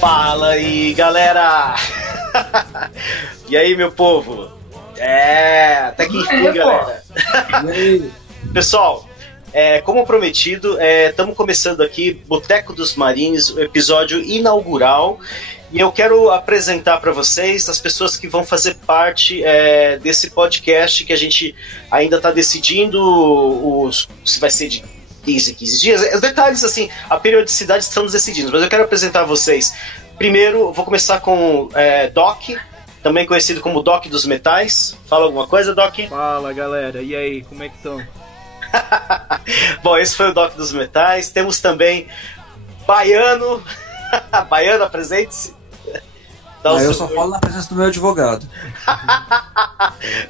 Fala aí, galera! E aí, meu povo? Até que enfim, galera. Pessoal, como prometido, estamos começando aqui Boteco dos Marines, o episódio inaugural. E eu quero apresentar para vocês as pessoas que vão fazer parte desse podcast, que a gente ainda está decidindo se vai ser de 15 dias. Os detalhes, assim, a periodicidade estamos decidindo, mas eu quero apresentar a vocês. Primeiro, vou começar com Doc, também conhecido como Doc dos Metais. Fala alguma coisa, Doc? Fala, galera. E aí, como é que estão? Bom, esse foi o Doc dos Metais. Temos também Baiano. Baiano, apresente-se. Eu só falo na presença do meu advogado.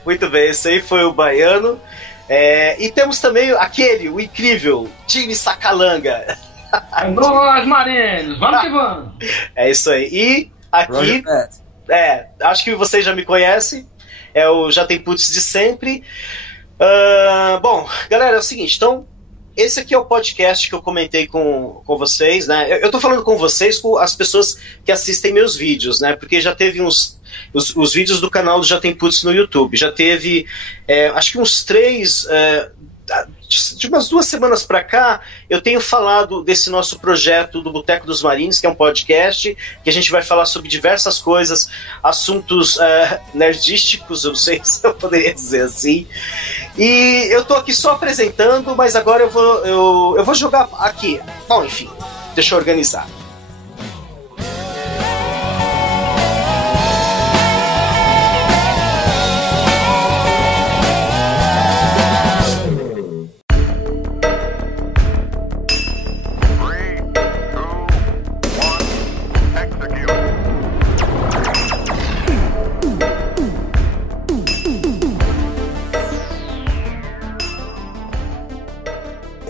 Muito bem, esse aí foi o Baiano. E temos também o incrível Time Sacalanga. É nós, Marinos, vamos que vamos. É isso aí. E aqui, acho que vocês já me conhecem, o Já Tem Putz de sempre. Bom, galera, é o seguinte, então, esse aqui é o podcast que eu comentei com vocês, né? Eu tô falando com vocês, com as pessoas que assistem meus vídeos, né? Porque já teve os vídeos do canal do Já Tem Putz no YouTube. Já teve, acho que uns 3... de umas 2 semanas pra cá, eu tenho falado desse nosso projeto do Boteco dos Marines, que é um podcast que a gente vai falar sobre diversas coisas, assuntos nerdísticos, eu não sei se eu poderia dizer assim. E eu tô aqui só apresentando, mas agora eu vou jogar aqui. Bom, enfim, deixa eu organizar.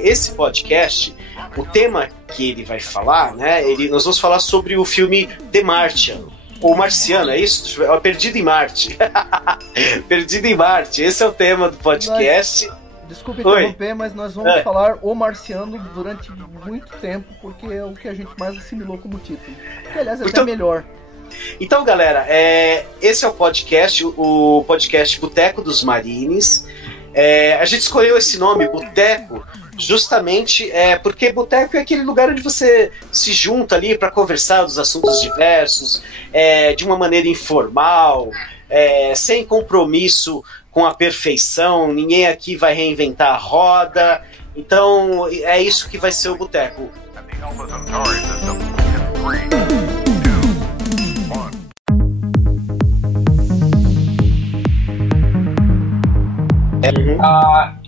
Esse podcast, o tema que ele vai falar, né? Nós vamos falar sobre o filme The Martian, ou Marciano, é isso? Perdido em Marte. Perdido em Marte, esse é o tema do podcast. Desculpe interromper, mas nós vamos falar O Marciano durante muito tempo, porque é o que a gente mais assimilou como título. Que, aliás, é até melhor. Então, galera, esse é o podcast Boteco dos Marines. A gente escolheu esse nome, Boteco, justamente porque boteco é aquele lugar onde você se junta ali para conversar dos assuntos diversos, de uma maneira informal, sem compromisso com a perfeição. Ninguém aqui vai reinventar a roda. Então é isso que vai ser o boteco.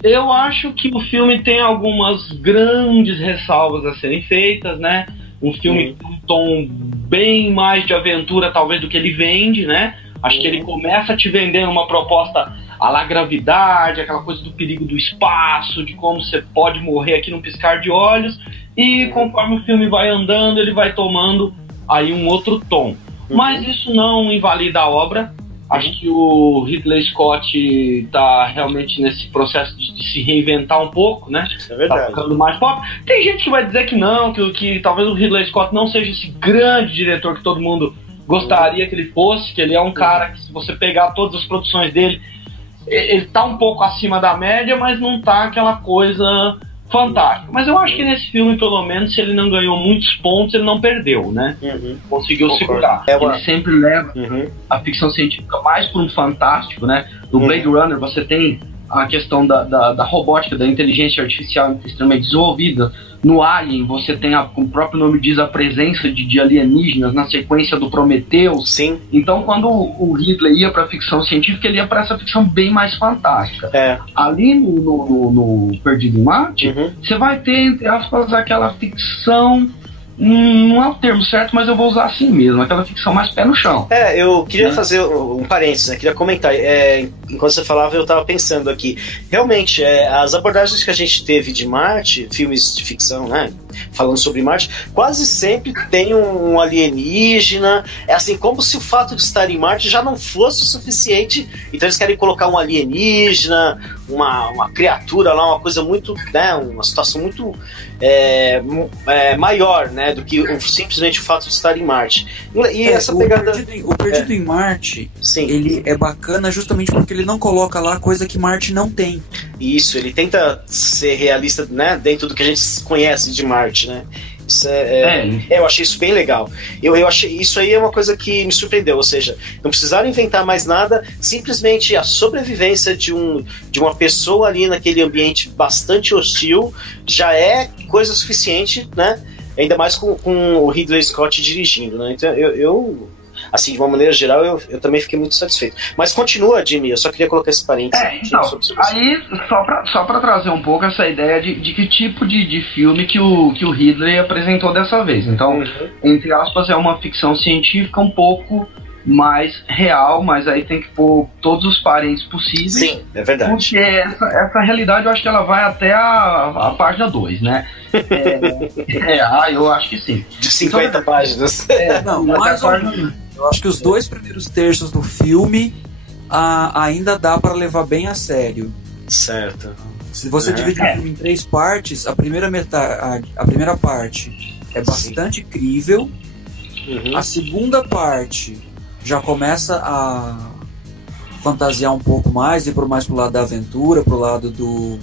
Eu acho que o filme tem algumas grandes ressalvas a serem feitas, né? Um filme com um tom bem mais de aventura, talvez, do que ele vende, né? Acho que ele começa te vendendo uma proposta à la gravidade, aquela coisa do perigo do espaço, de como você pode morrer aqui num piscar de olhos, e conforme o filme vai andando, ele vai tomando aí um outro tom. Mas isso não invalida a obra. Acho que o Ridley Scott está realmente nesse processo de se reinventar um pouco, né? É verdade. Tá ficando mais pop. Tem gente que vai dizer que não, que talvez o Ridley Scott não seja esse grande diretor que todo mundo gostaria que ele fosse, que ele é um cara que, se você pegar todas as produções dele, ele tá um pouco acima da média, mas não tá aquela coisa fantástica. Mas eu acho que nesse filme, pelo menos, se ele não ganhou muitos pontos, ele não perdeu, né? Conseguiu segurar. Ele sempre leva a ficção científica mais para um fantástico, né? No Blade Runner você tem a questão da robótica, da inteligência artificial extremamente desenvolvida. No Alien você tem, como o próprio nome diz, a presença de alienígenas na sequência do Prometheus. Sim. Então, quando o Ridley ia para ficção científica, ele ia para essa ficção bem mais fantástica. Ali no Perdido em Marte, você vai ter, entre aspas, aquela ficção não é o termo certo, mas eu vou usar assim mesmo, aquela ficção mais pé no chão. Eu queria fazer um parênteses, né? Queria comentar. Enquanto você falava, eu estava pensando aqui. Realmente, as abordagens que a gente teve de Marte, filmes de ficção, né? Falando sobre Marte, quase sempre tem um alienígena. É assim, como se o fato de estar em Marte já não fosse o suficiente. Então eles querem colocar um alienígena, uma criatura lá, uma coisa muito, né? Uma situação muito maior, né? Do que simplesmente o fato de estar em Marte. E essa pegada... O Perdido em Marte, sim, ele é bacana justamente porque ele não coloca lá coisa que Marte não tem. Isso, ele tenta ser realista, né, dentro do que a gente conhece de Marte, né? Isso eu achei isso bem legal. Eu achei isso aí é uma coisa que me surpreendeu, ou seja, não precisaram inventar mais nada, simplesmente a sobrevivência de uma pessoa ali naquele ambiente bastante hostil já é coisa suficiente, né? Ainda mais com o Ridley Scott dirigindo, né? Então eu assim, de uma maneira geral, eu também fiquei muito satisfeito. Mas continua, Jimmy, eu só queria colocar esse parênteses. Então, aí, só pra trazer um pouco essa ideia de que tipo de filme que o Ridley apresentou dessa vez. Então, entre aspas, é uma ficção científica um pouco mais real, mas aí tem que pôr todos os parênteses possíveis. Sim, é verdade. Porque essa realidade, eu acho que ela vai até a página 2, né? Eu acho que sim. De 50 então, páginas. Não, mais ou menos. Eu acho que os 2 primeiros terços do filme ainda dá para levar bem a sério. Certo. Se você dividir o filme em 3 partes, a primeira parte é bastante crível. A segunda parte já começa a fantasiar um pouco mais, ir mais pro lado da aventura, pro lado do...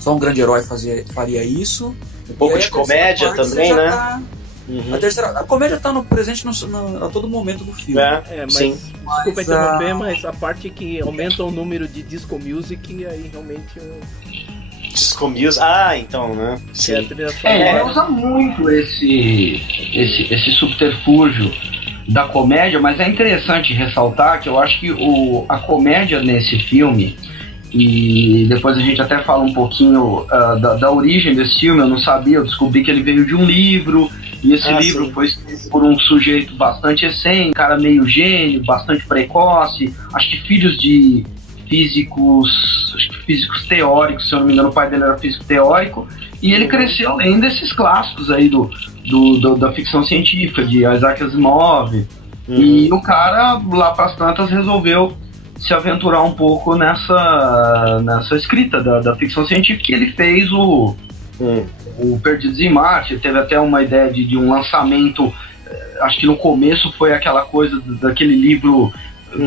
Só um grande herói faria isso. Um pouco de comédia também, né? A comédia tá presente a todo momento do filme. Mas, sim. Desculpa interromper, mas a parte que aumenta o número de disco music, aí realmente... Disco music, então, né? Sim. Ele usa muito esse subterfúgio da comédia, mas é interessante ressaltar que eu acho que a comédia nesse filme, e depois a gente até fala um pouquinho da origem desse filme, eu não sabia, eu descobri que ele veio de um livro, e esse livro foi escrito por um sujeito bastante excêntrico, um cara meio gênio, bastante precoce, acho que filhos de físicos teóricos, se eu não me engano, o pai dele era físico teórico, e ele cresceu além desses clássicos aí da ficção científica, de Isaac Asimov, e o cara, lá pras tantas, resolveu se aventurar um pouco nessa escrita da ficção científica, e ele fez o Perdidos em Marte. Teve até uma ideia de um lançamento, acho que no começo foi aquela coisa daquele livro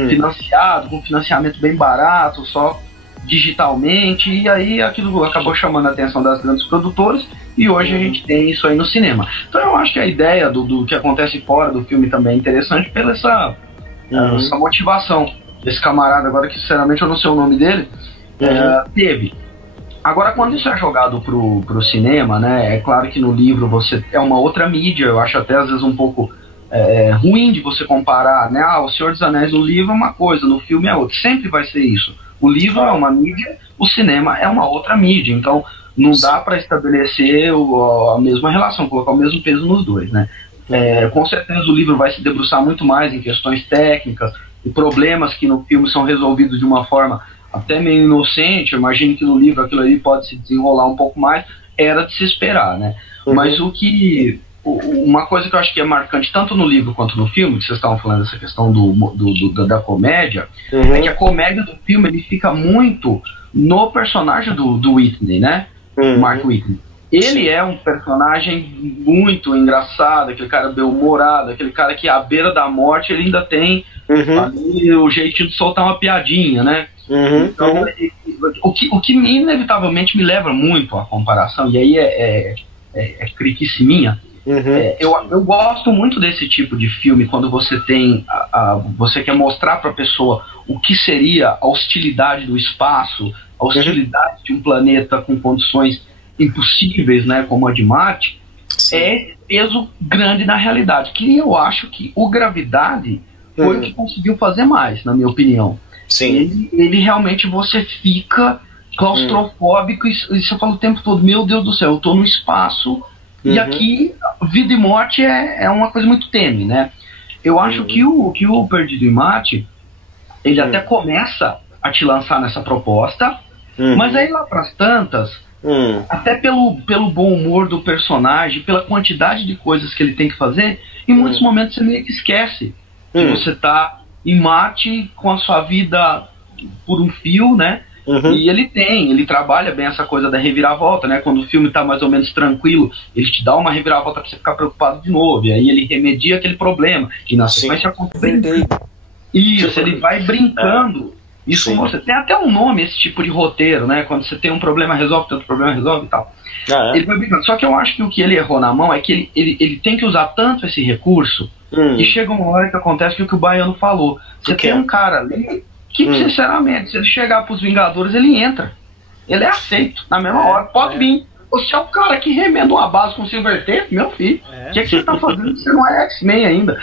financiado, com financiamento bem barato, só digitalmente, e aí aquilo acabou chamando a atenção das grandes produtoras, e hoje a gente tem isso aí no cinema. Então eu acho que a ideia do que acontece fora do filme também é interessante pela essa motivação desse camarada, agora que sinceramente eu não sei o nome dele, teve. Agora, quando isso é jogado pro cinema, né, é claro que no livro você é uma outra mídia, eu acho até às vezes um pouco ruim de você comparar, né? O Senhor dos Anéis no livro é uma coisa, no filme é outra. Sempre vai ser isso. O livro é uma mídia, o cinema é uma outra mídia. Então, não dá para estabelecer a mesma relação, colocar o mesmo peso nos dois, né? Com certeza o livro vai se debruçar muito mais em questões técnicas e problemas que no filme são resolvidos de uma forma até meio inocente. Eu imagino que no livro aquilo ali pode se desenrolar um pouco mais. Era de se esperar, né? Mas uma coisa que eu acho que é marcante tanto no livro quanto no filme, que vocês estavam falando dessa questão da comédia, é que a comédia do filme ele fica muito no personagem do Whitney, né? Mark Whitney. Ele é um personagem muito engraçado, aquele cara bem-humorado, aquele cara que à beira da morte ele ainda tem ali o jeitinho de soltar uma piadinha, né? Então, o que inevitavelmente me leva muito à comparação, e aí é critice minha. Eu gosto muito desse tipo de filme quando você tem você quer mostrar para a pessoa o que seria a hostilidade do espaço, a hostilidade de um planeta com condições impossíveis, né, como a de Marte. É peso grande na realidade, que eu acho que o Gravidade foi o que conseguiu fazer mais, na minha opinião. Sim. Ele realmente, você fica claustrofóbico e você fala o tempo todo, meu Deus do céu, eu tô no espaço E aqui, vida e morte é uma coisa muito tênue, né? Eu acho que o Perdido em Marte, ele até começa a te lançar nessa proposta, mas aí lá pras tantas, até pelo bom humor do personagem, pela quantidade de coisas que ele tem que fazer, em muitos momentos você meio que esquece que você tá em Marte com a sua vida por um fio, né? E ele trabalha bem essa coisa da reviravolta, né? Quando o filme tá mais ou menos tranquilo, ele te dá uma reviravolta pra você ficar preocupado de novo, e aí ele remedia aquele problema, e na sequência acontece. Isso, ele vai brincando. Isso você tem até um nome, esse tipo de roteiro, né? Quando você tem um problema, resolve, tem outro problema, resolve e tal. Ele vai brincando. Só que eu acho que o que ele errou na mão é que ele tem que usar tanto esse recurso, e chega uma hora que acontece o que o Baiano falou. Você tem um cara ali que, sinceramente, se ele chegar pros Vingadores, ele entra. Ele é aceito na mesma hora. Pode vir. Você é o cara que remenda uma base com Silver Tape, meu filho. O que você tá fazendo? Você não é X-Men ainda.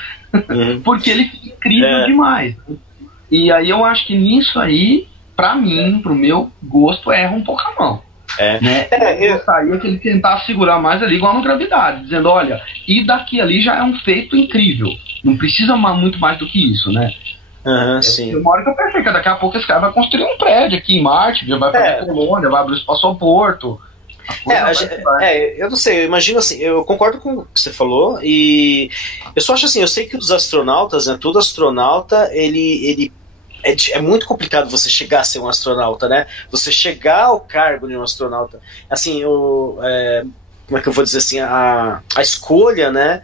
Porque ele é incrível demais. E aí eu acho que nisso aí, pra mim, pro meu gosto, erra um pouco a mão. Né? Eu gostaria que ele tentasse segurar mais ali, igual no Gravidade, dizendo, olha, e daqui ali já é um feito incrível. Não precisa muito mais do que isso, né? Sim. Uma hora que eu pensei que daqui a pouco esse cara vai construir um prédio aqui em Marte, já vai fazer colônia, vai abrir o espaço-porto. Eu não sei, eu imagino assim, eu concordo com o que você falou, e eu só acho assim, eu sei que os astronautas, né, todo astronauta, ele é muito complicado você chegar a ser um astronauta, né, você chegar ao cargo de um astronauta, assim, como é que eu vou dizer assim, a escolha, né,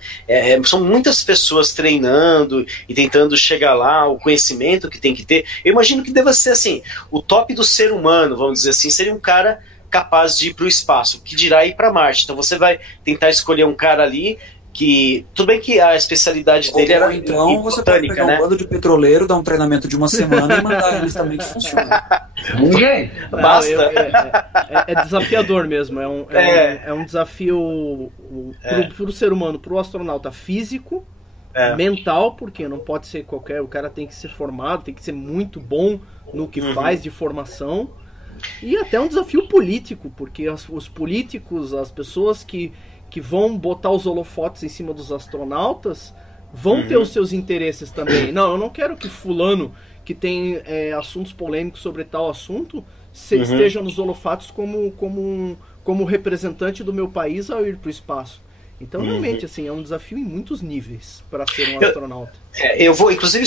são muitas pessoas treinando e tentando chegar lá, o conhecimento que tem que ter, eu imagino que deva ser assim, o top do ser humano, vamos dizer assim, seria um cara capaz de ir para o espaço, que dirá ir para Marte. Então você vai tentar escolher um cara ali que, tudo bem que a especialidade dele era então você pode pegar um bando de petroleiro, dar um treinamento de uma semana e mandar eles também que funciona. Basta. É desafiador mesmo, é um desafio para o ser humano, para o astronauta físico, mental, porque não pode ser qualquer, o cara tem que ser formado, tem que ser muito bom no que faz de formação. E até um desafio político, porque os políticos, as pessoas que vão botar os holofotes em cima dos astronautas, vão ter os seus interesses também. Não, eu não quero que fulano, que tem assuntos polêmicos sobre tal assunto, esteja nos holofotes como representante do meu país ao ir para o espaço. Então, realmente, assim, é um desafio em muitos níveis para ser um astronauta. Eu vou, inclusive...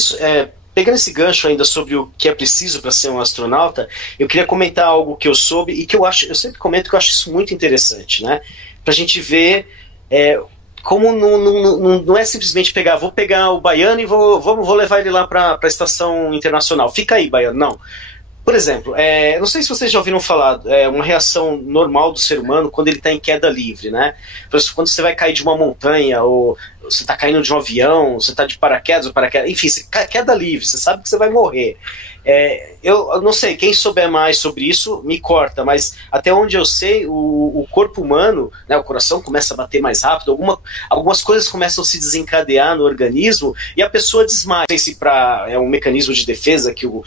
Pegando esse gancho ainda sobre o que é preciso para ser um astronauta, eu queria comentar algo que eu soube e que eu sempre comento que eu acho isso muito interessante, né? Pra gente ver como não é simplesmente vou pegar o Baiano e vou levar ele lá para a estação internacional. Fica aí, Baiano. Não. Por exemplo, não sei se vocês já ouviram falar, uma reação normal do ser humano quando ele está em queda livre, né? Quando você vai cair de uma montanha, ou você está caindo de um avião, você está de paraquedas, enfim, queda livre, você sabe que você vai morrer. Eu não sei, quem souber mais sobre isso, me corta, mas até onde eu sei, o corpo humano, né, o coração começa a bater mais rápido, algumas coisas começam a se desencadear no organismo e a pessoa desmaia. Não sei se é um mecanismo de defesa que o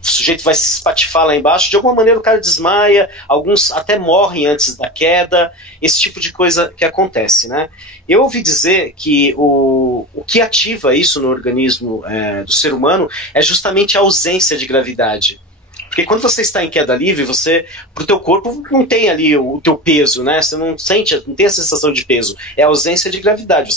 sujeito vai se espatifar lá embaixo, de alguma maneira o cara desmaia, alguns até morrem antes da queda, esse tipo de coisa que acontece, né? Eu ouvi dizer que o que ativa isso no organismo do ser humano é justamente a ausência de gravidade. Porque quando você está em queda livre, pro teu corpo não tem ali o teu peso, né? Você não tem a sensação de peso. É a ausência de gravidade.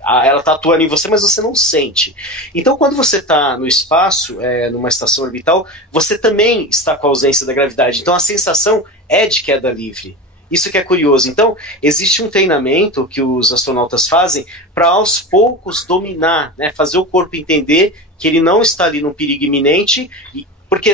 Ela está atuando em você, mas você não sente. Então, quando você está no espaço, numa estação orbital, você também está com a ausência da gravidade. Então, a sensação é de queda livre. Isso que é curioso. Então, existe um treinamento que os astronautas fazem para aos poucos dominar, né, fazer o corpo entender que ele não está ali num perigo iminente, porque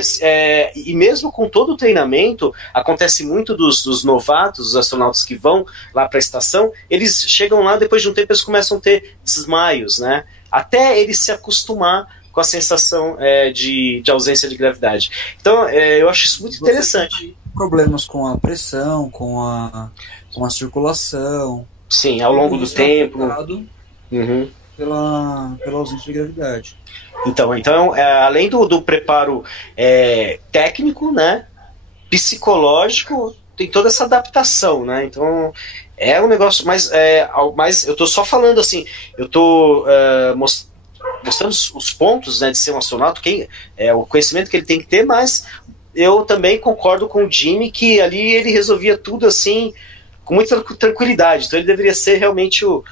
e mesmo com todo o treinamento, acontece muito dos novatos, dos astronautas que vão lá para a estação, eles chegam lá, depois de um tempo eles começam a ter desmaios, né, até eles se acostumar com a sensação de ausência de gravidade. Então, eu acho isso muito interessante. Problemas com a pressão, com a circulação. Sim, ao longo do tempo. Pela ausência de gravidade. Então além do preparo técnico, né, psicológico, tem toda essa adaptação, né? Então é um negócio, mas eu tô só falando assim, eu tô mostrando os pontos, né, de ser um astronauta, o conhecimento que ele tem que ter, mas eu também concordo com o Jimmy que ali ele resolvia tudo assim com muita tranquilidade. Então ele deveria ser realmente o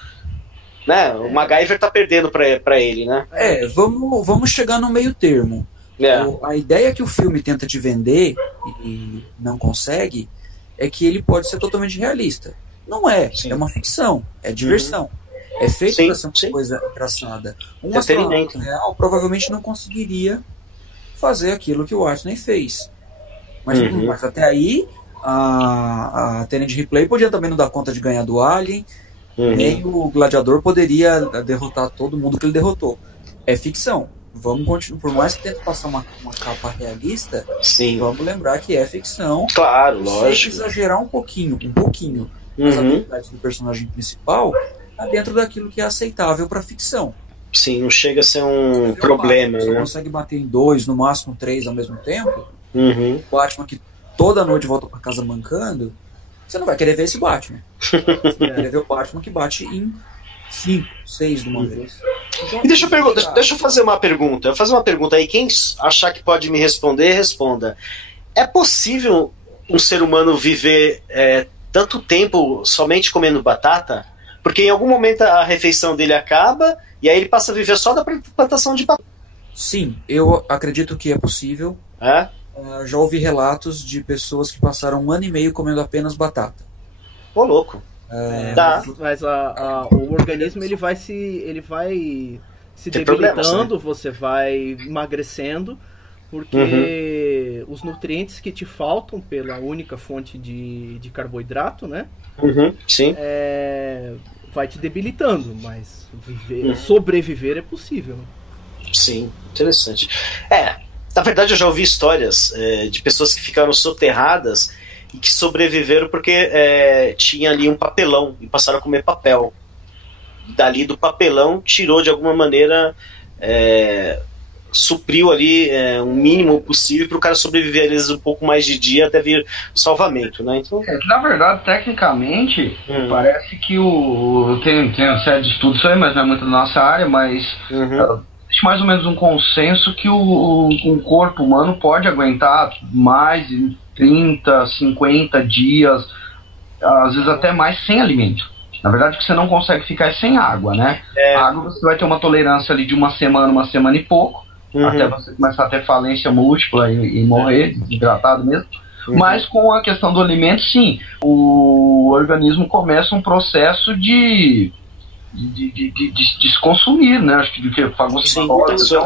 MacGyver tá perdendo pra ele, né? Vamos chegar no meio termo. A ideia que o filme tenta te vender e não consegue é que ele pode ser totalmente realista. Não é, Sim. É uma ficção, é diversão. É feito para ser uma coisa engraçada. Um astronauta real provavelmente não conseguiria fazer aquilo que o Watney fez. Mas até aí, a Tenente Ripley podia também não dar conta de ganhar do Alien, nem o Gladiador poderia derrotar todo mundo que ele derrotou. É ficção. Vamos continuar, por mais que tente passar uma capa realista, Sim. Vamos lembrar que é ficção. Claro, lógico. Sem exagerar um pouquinho, as habilidades do personagem principal tá dentro daquilo que é aceitável para ficção. Sim, não chega a ser um problema. Você né? consegue bater em 2, no máximo 3 ao mesmo tempo. O Batman que toda noite volta para casa mancando, você não vai querer ver esse Batman. Você vai querer ver o Batman que bate em 5, 6 de uma vez. Então, e deixa eu fazer uma pergunta. Eu vou fazer uma pergunta aí. Quem achar que pode me responder, responda. É possível um ser humano viver tanto tempo somente comendo batata? Porque em algum momento a refeição dele acaba e aí ele passa a viver só da plantação de batata. Sim, eu acredito que é possível. Já ouvi relatos de pessoas que passaram 1 ano e meio comendo apenas batata. Ô, louco. Mas o organismo ele vai se debilitando, né? Você vai emagrecendo, porque os nutrientes que te faltam pela única fonte de carboidrato, né? Sim. Vai te debilitando, mas sobreviver é possível. Sim, interessante. Na verdade eu já ouvi histórias de pessoas que ficaram soterradas e que sobreviveram porque tinha ali um papelão e passaram a comer papel. Dali do papelão tirou de alguma maneira, supriu ali o mínimo possível para o cara sobreviver às vezes um pouco mais de dia até vir o salvamento, né? Então... na verdade, tecnicamente, parece que tem uma série de estudos aí, mas não é muito da nossa área, mas existe mais ou menos um consenso que um corpo humano pode aguentar mais de 30, 50 dias, às vezes até mais sem alimento. Na verdade, que você não consegue ficar sem água, né? A água você vai ter uma tolerância ali de uma semana e pouco, até você começar a ter falência múltipla e morrer, desidratado mesmo. Mas com a questão do alimento, sim, o organismo começa um processo de se consumir, né? Acho que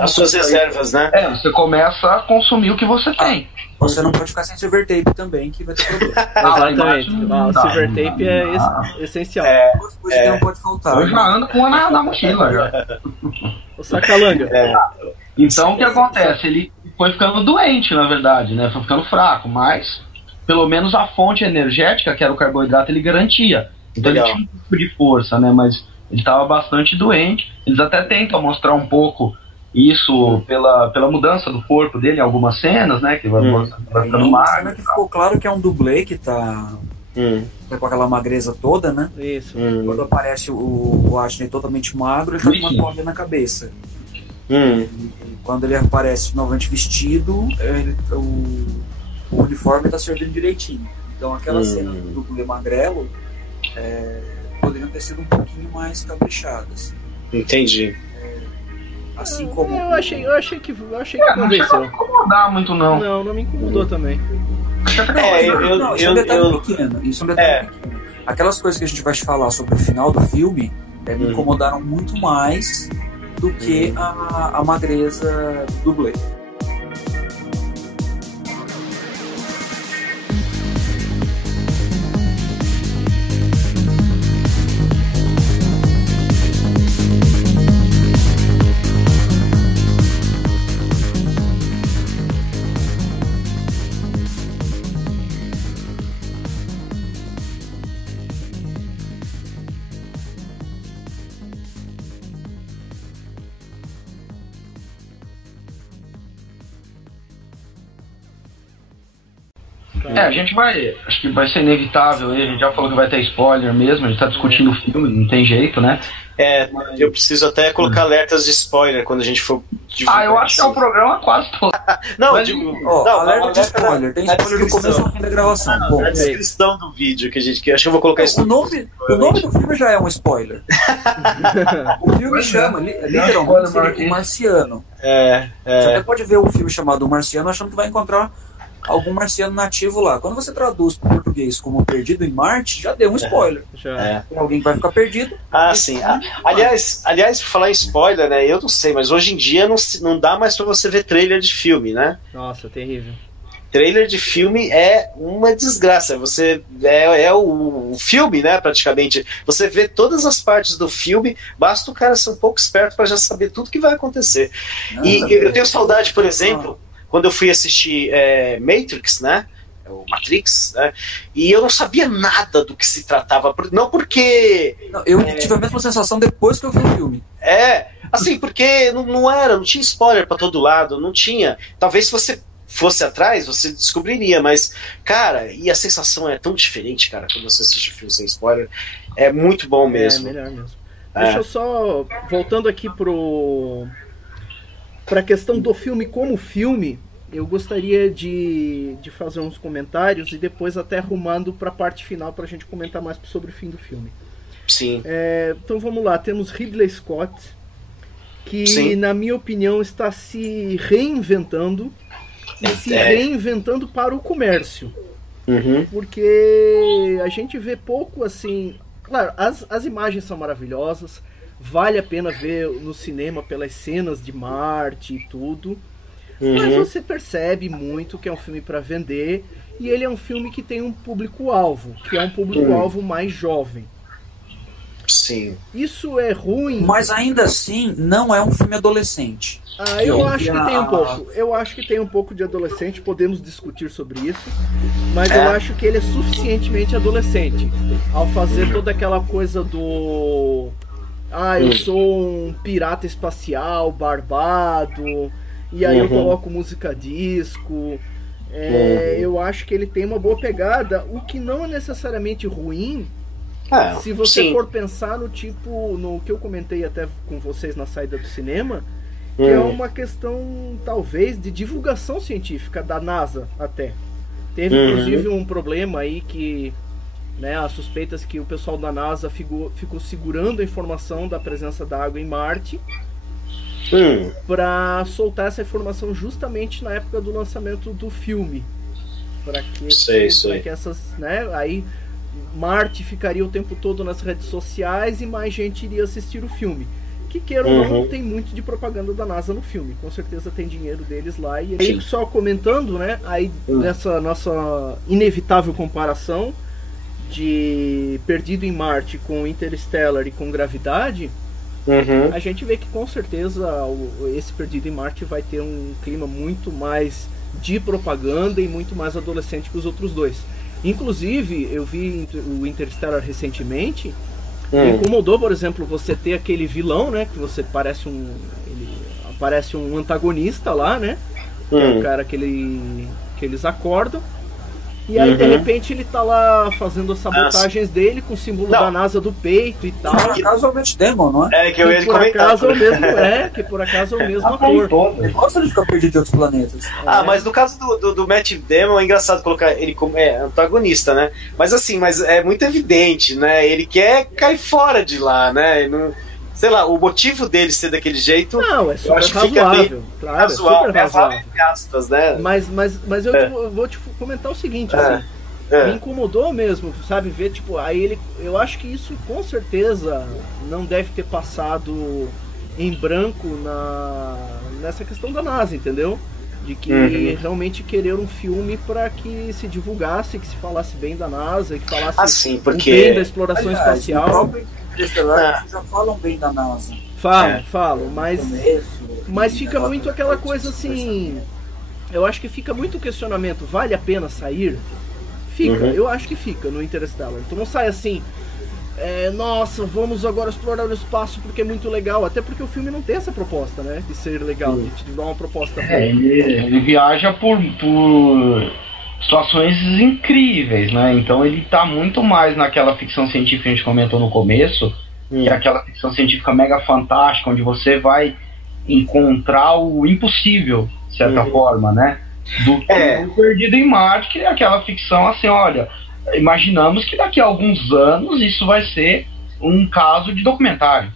as suas reservas, né? Você começa a consumir o que você tem. Você não pode ficar sem silver tape também, que vai ter problema. Exatamente. O silver tape é essencial. Coisa que não pode faltar. Eu já ando com uma na mochila já. O Sacalanga. Então o que acontece? Ele foi ficando doente, na verdade, né? Foi ficando fraco, mas pelo menos a fonte energética, que era o carboidrato, ele garantia. Então ele tinha um pouco de força, né? Mas ele estava bastante doente. Eles até tentam mostrar um pouco isso pela mudança do corpo dele em algumas cenas, né? Que vai ficando magro. Que ficou claro que é um dublê que tá com aquela magreza toda, né? Isso. Quando aparece o Watney totalmente magro, ele tá com uma toalha na cabeça. E quando ele aparece novamente vestido, o uniforme tá servindo direitinho. Então aquela cena do dublê magrelo poderiam ter sido um pouquinho mais caprichadas. Entendi. Assim como... Eu achei que convenceu. Não chegou a me incomodar muito, não. Não me incomodou também. Isso é um detalhe pequeno. Aquelas coisas que a gente vai te falar sobre o final do filme me incomodaram muito mais do que a magreza do dublê. A gente vai, acho que vai ser inevitável, a gente já falou que vai ter spoiler mesmo, a gente tá discutindo o filme, não tem jeito, né? Eu preciso até colocar alertas de spoiler quando a gente for divulgar. Eu acho que é o programa quase todo. Não, mas, alerta de spoiler, tem spoiler do começo ao fim da gravação. Na descrição do vídeo que acho que eu vou colocar isso. O nome do filme já é um spoiler. O filme chama, literalmente, O Marciano. Você até pode ver um filme chamado O Marciano achando que vai encontrar algum marciano nativo lá. Quando você traduz para o português como Perdido em Marte, já deu um spoiler. Tem alguém que vai ficar perdido. Sim. Aliás, por falar em spoiler, né? Eu não sei, mas hoje em dia não dá mais para você ver trailer de filme, né? Nossa, terrível. Trailer de filme é uma desgraça. Você o filme, né? Praticamente. Você vê todas as partes do filme, basta o cara ser um pouco esperto para já saber tudo que vai acontecer. Eu tenho saudade, por exemplo, quando eu fui assistir Matrix, né? O Matrix, né? E eu não sabia nada do que se tratava. Não porque... Eu tive a mesma sensação depois que eu vi o filme. Assim, porque não tinha spoiler pra todo lado, não tinha. Talvez se você fosse atrás, você descobriria, mas, cara, e a sensação é tão diferente, cara, quando você assiste filme sem spoiler. É muito bom mesmo. É melhor mesmo. Deixa eu só... Voltando aqui pra questão do filme como filme, eu gostaria de fazer uns comentários e depois até arrumando para a parte final para a gente comentar mais sobre o fim do filme. Sim. Então vamos lá, temos Ridley Scott, que na minha opinião está se reinventando e se reinventando para o comércio. Porque a gente vê pouco assim... Claro, as imagens são maravilhosas, vale a pena ver no cinema pelas cenas de Marte e tudo, mas você percebe muito que é um filme para vender e ele é um filme que tem um público-alvo, que é um público-alvo mais jovem. Sim. Isso é ruim. Mas ainda assim, não é um filme adolescente. Eu acho que tem um pouco. Eu acho que tem um pouco de adolescente, podemos discutir sobre isso, mas eu acho que ele é suficientemente adolescente ao fazer toda aquela coisa do... eu sou um pirata espacial, barbado, e aí eu coloco música disco. Eu acho que ele tem uma boa pegada, o que não é necessariamente ruim, se você for pensar no que eu comentei até com vocês na saída do cinema, que é uma questão, talvez, de divulgação científica da NASA até. Teve, inclusive, um problema aí que... as suspeitas que o pessoal da NASA ficou segurando a informação da presença da água em Marte para soltar essa informação justamente na época do lançamento do filme, para que essas, aí Marte ficaria o tempo todo nas redes sociais e mais gente iria assistir o filme. Que queira ou não, tem muito de propaganda da NASA no filme, com certeza tem dinheiro deles lá. E aí, só comentando, aí nessa nossa inevitável comparação de Perdido em Marte com Interstellar e com Gravidade, a gente vê que com certeza esse Perdido em Marte vai ter um clima muito mais de propaganda e muito mais adolescente que os outros dois. Inclusive, eu vi o Interstellar recentemente, me incomodou, por exemplo, você ter aquele vilão, que você parece um antagonista lá, que é o cara que eles acordam. E aí, de repente, ele tá lá fazendo as sabotagens dele com o símbolo da NASA do peito e tal. Por acaso é o Matt Damon, não é? Que eu ia comentar. Que por acaso é o mesmo ator. Ele gosta de ficar perdido em outros planetas. Mas no caso do Matt Damon é engraçado colocar ele como antagonista, né? Mas assim, é muito evidente, né? Ele quer cair fora de lá, né? Não, sei lá, o motivo dele ser daquele jeito... Não, é super razoável. Claro, é super razoável. Aspas, né? Mas eu vou te comentar o seguinte, assim, me incomodou mesmo, sabe, ver, aí eu acho que isso com certeza não deve ter passado em branco nessa questão da NASA, entendeu? De que realmente querer um filme para que se divulgasse, que se falasse bem da NASA, que falasse bem da exploração espacial. Já falam bem da NASA. Falam, mas fica muito aquela coisa assim. Eu acho que fica muito questionamento. Vale a pena sair? Fica, eu acho que fica no Interstellar. Então não sai assim, nossa, vamos agora explorar o espaço porque é muito legal. Até porque o filme não tem essa proposta, de ser legal, de te dar uma proposta boa. Ele viaja por situações incríveis, né? Então ele tá muito mais naquela ficção científica que a gente comentou no começo, que é aquela ficção científica mega fantástica, onde você vai encontrar o impossível, de certa forma, né? Do Perdido em Marte, que é aquela ficção assim, olha, imaginamos que daqui a alguns anos isso vai ser um caso de documentário.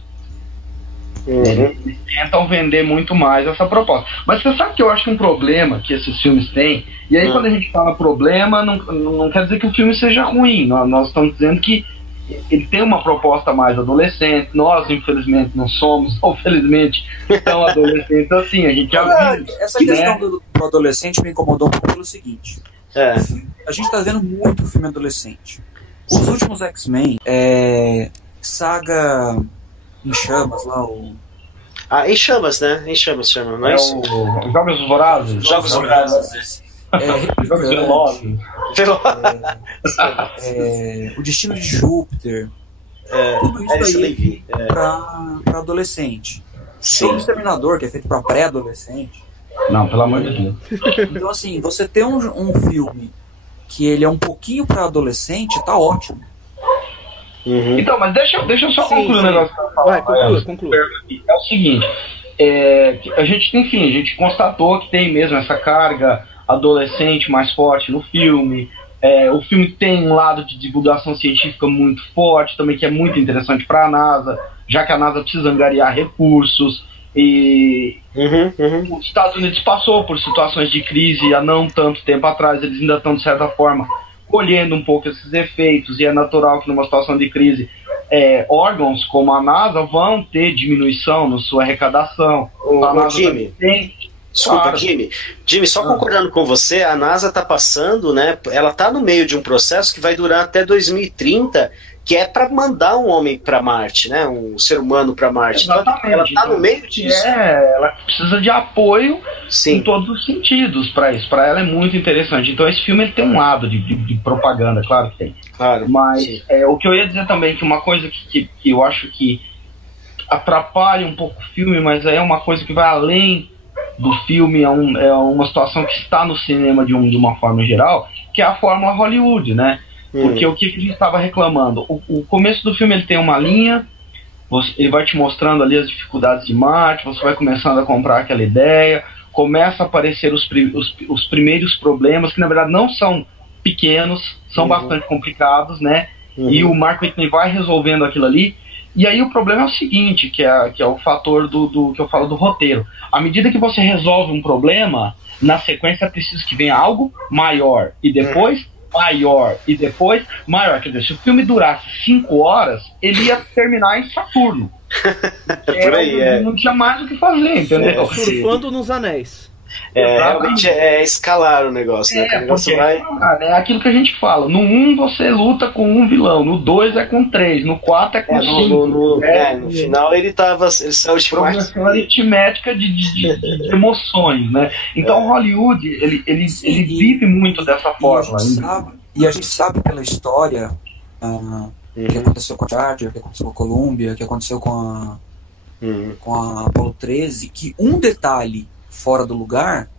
Eles tentam vender muito mais essa proposta. Mas você sabe que eu acho que um problema que esses filmes têm, e aí quando a gente fala problema, não quer dizer que o filme seja ruim, nós estamos dizendo que ele tem uma proposta mais adolescente. Nós, infelizmente, não somos, ou felizmente, tão adolescentes assim. A gente já viu, essa questão do adolescente me incomodou um pouco pelo seguinte: a gente está vendo muito filme adolescente. Os últimos X-Men, saga Em Chamas lá, Em Chamas, né? Em Chamas chama, não é isso? Jogos Vorazes. Jogos Vorazes. O Destino de Júpiter, tudo isso aí para adolescente. Tem o Exterminador, que é feito para pré-adolescente. Não, pelo amor de Deus. Então assim, você ter um filme que ele é um pouquinho para adolescente, tá ótimo. Então, mas deixa eu só concluir o negócio. Conclua. É o seguinte, a gente constatou que tem mesmo essa carga adolescente mais forte no filme. O filme tem um lado de divulgação científica muito forte também, que é muito interessante para a NASA, já que a NASA precisa angariar recursos, e os Estados Unidos passou por situações de crise há não tanto tempo atrás. Eles ainda estão, de certa forma, colhendo um pouco esses efeitos, e é natural que numa situação de crise órgãos como a NASA vão ter diminuição na sua arrecadação. Jimmy, desculpa, Jimmy, só concordando com você, a NASA está passando, né? Ela está no meio de um processo que vai durar até 2030, que é para mandar um homem para Marte, né? Um ser humano para Marte. Então, ela está no meio disso. Ela precisa de apoio em todos os sentidos para isso. Para ela é muito interessante. Então esse filme ele tem um lado de propaganda, claro que tem. Claro. Mas o que eu ia dizer também, que uma coisa que eu acho que atrapalha um pouco o filme, mas é uma coisa que vai além do filme, é uma situação que está no cinema de uma forma geral, que é a fórmula Hollywood, né? Porque o que a gente estava reclamando? O começo do filme ele tem uma linha, ele vai te mostrando ali as dificuldades de Marte, você vai começando a comprar aquela ideia, começa a aparecer os primeiros problemas, que na verdade não são pequenos, são bastante complicados, né? E o Mark Whitney vai resolvendo aquilo ali. E aí o problema é o seguinte, que é o fator do que eu falo do roteiro. À medida que você resolve um problema, na sequência é preciso que venha algo maior, e depois maior, e depois maior. Quer dizer, se o filme durasse 5 horas, ele ia terminar em Saturno. Por aí, não tinha mais o que fazer, entendeu? Surfando nos anéis. Realmente escalar o negócio, né? O negócio é aquilo que a gente fala. No 1 você luta com um vilão, no 2 é com 3, no 4 é com 5. No final ele saiu de progressão aritmética de emoções, né? Então Hollywood ele vive muito dessa forma. E a gente sabe pela história que aconteceu com a Charger, que aconteceu com a Columbia, que aconteceu com a Apollo 13, que um detalhe fora do lugar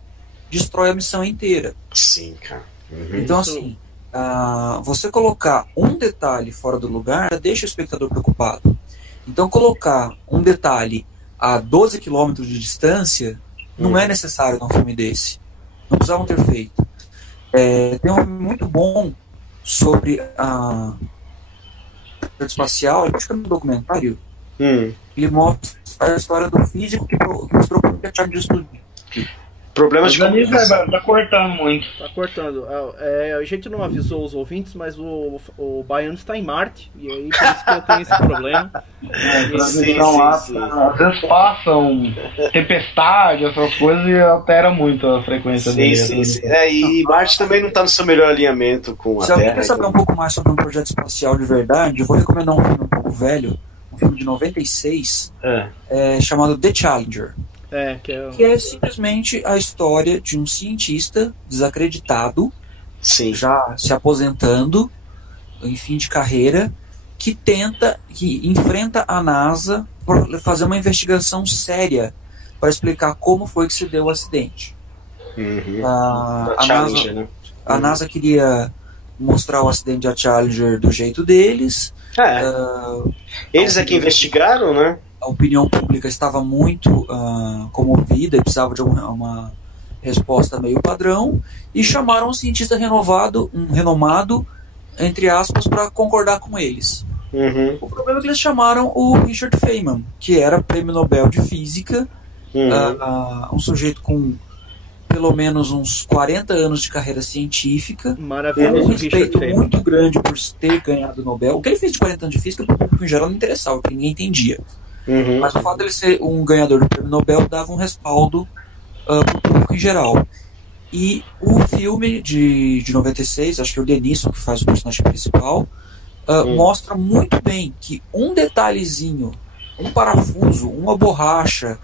destrói a missão inteira. Sim, cara. Então assim, você colocar um detalhe fora do lugar deixa o espectador preocupado. Então colocar um detalhe a 12 km de distância não é necessário num filme desse. Não precisavam ter feito. Tem um filme muito bom sobre a espacial, acho que é um documentário. Ele mostra a história do físico que mostrou que a Charger explodiu. Problemas de comunicação. Tá cortando muito. Tá cortando. A gente não avisou os ouvintes, mas o Baiano está em Marte, e aí por isso que eu tenho esse problema. Às vezes passam tempestade, essas coisas, e altera muito a frequência dele. Sim. E Marte também não está no seu melhor alinhamento com a Terra. Se alguém quer saber um pouco mais sobre um projeto espacial de verdade, eu vou recomendar um filme um pouco velho, um filme de 96, chamado The Challenger. Que é simplesmente a história de um cientista desacreditado, já se aposentando, em fim de carreira, que enfrenta a NASA para fazer uma investigação séria para explicar como foi que se deu o acidente. A NASA, A NASA queria mostrar o acidente da Challenger do jeito deles. Eles é que investigaram, né? A opinião pública estava muito comovida e precisava de uma resposta meio padrão, e chamaram um cientista renomado, entre aspas, para concordar com eles. O problema é que eles chamaram o Richard Feynman, que era prêmio Nobel de Física, um sujeito com pelo menos uns 40 anos de carreira científica, um respeito muito grande por ter ganhado o Nobel. O que ele fez de 40 anos de física, para o público em geral, não interessava, porque ninguém entendia. Mas o fato de ele ser um ganhador do prêmio Nobel dava um respaldo para o público em geral. E o filme de 96, acho que é o Denisson que faz o personagem principal, mostra muito bem que um detalhezinho, um parafuso, uma borracha,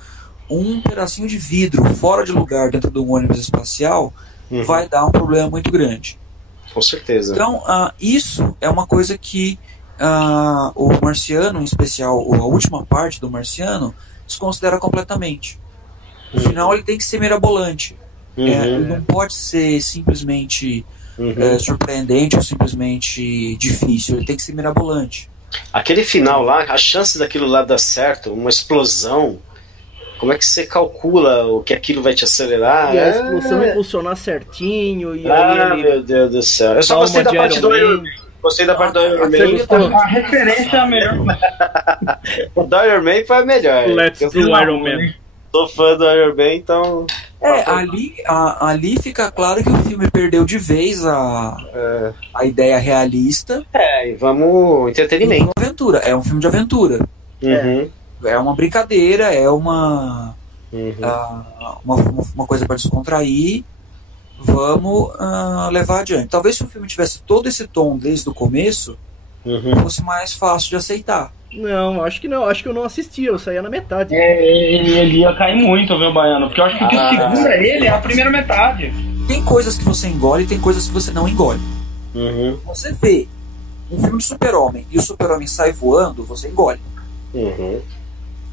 um pedacinho de vidro fora de lugar dentro de um ônibus espacial vai dar um problema muito grande. Com certeza. Então, isso é uma coisa que o Marciano, em especial a última parte do Marciano, desconsidera completamente. O final ele tem que ser mirabolante. Ele não pode ser simplesmente surpreendente ou simplesmente difícil. Ele tem que ser mirabolante. Aquele final lá, a chance daquilo lá dar certo, uma explosão, como é que você calcula o que aquilo vai te acelerar? E a explosão impulsionar certinho. E aí meu Deus do céu. Eu só gostei da parte do Iron Man. Gostei da parte do Iron Man. A referência é a melhor. O do Iron Man foi a melhor. Let's do Iron Man. Sou fã do Iron Man, então... Ali fica claro que o filme perdeu de vez a ideia realista. E vamos... entretenimento. Uma aventura. É um filme de aventura. É uma brincadeira, é uma coisa para descontrair. Vamos levar adiante. Talvez se o filme tivesse todo esse tom desde o começo, fosse mais fácil de aceitar. Não, acho que não. Acho que eu não assistia, eu saía na metade. Ele ia cair muito, viu, Baiano? Porque eu acho que o que segura ele é a primeira metade. Tem coisas que você engole e tem coisas que você não engole. Você vê um filme de super-homem e o super-homem sai voando, você engole.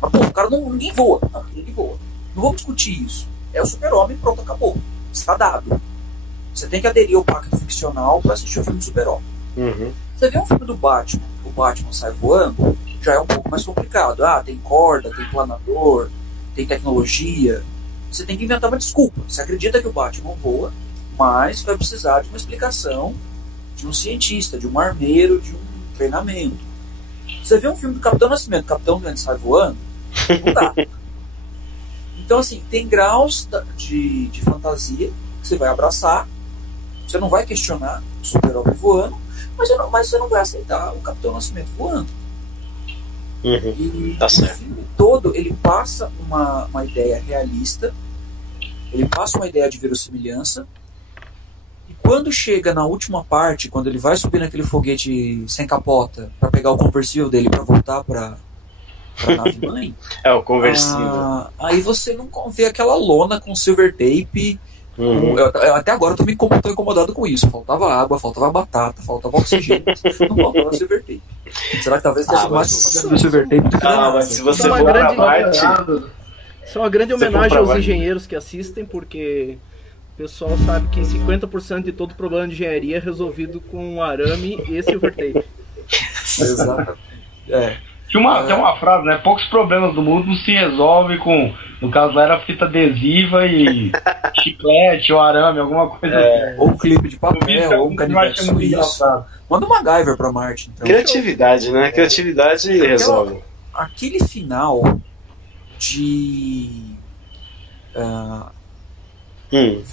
Mas, pô, o cara ninguém voa. Ninguém voa. Não vamos discutir isso. É o super-homem, pronto, acabou. Está dado. Você tem que aderir ao pacto ficcional para assistir o filme do super-homem. Você vê um filme do Batman, o Batman sai voando, já é um pouco mais complicado. Tem corda, tem planador, tem tecnologia. Você tem que inventar uma desculpa. Você acredita que o Batman voa, mas vai precisar de uma explicação de um cientista, de um armeiro, de um treinamento. Você vê um filme do Capitão Nascimento, o Capitão Nascimento sai voando, não dá. Então, assim, tem graus de fantasia que você vai abraçar, você não vai questionar o super-homem voando, mas você não vai aceitar o Capitão Nascimento voando. E tá certo. O filme todo, ele passa uma ideia realista, ele passa uma ideia de verossimilhança, e quando chega na última parte, quando ele vai subir naquele foguete sem capota para pegar o conversível dele para voltar para a nave mãe, o conversível. Aí você não vê aquela lona com silver tape. Eu até agora eu tô incomodado com isso. Faltava água, faltava batata, faltava oxigênio, não faltava silver tape. Será que talvez tenha mais propaganda do silver tape do que mas se você for pra parte... Isso é uma grande homenagem aos engenheiros que assistem, porque o pessoal sabe que 50% de todo problema de engenharia é resolvido com arame e silver tape. Exatamente. Tem uma frase, né? Poucos problemas do mundo se resolve com, no caso lá era fita adesiva e chiclete ou arame, alguma coisa assim. Ou um clipe de papel, ou um canivete suíço. Manda uma MacGyver pra Marte. Então. Criatividade, né? Criatividade resolve. Aquele final de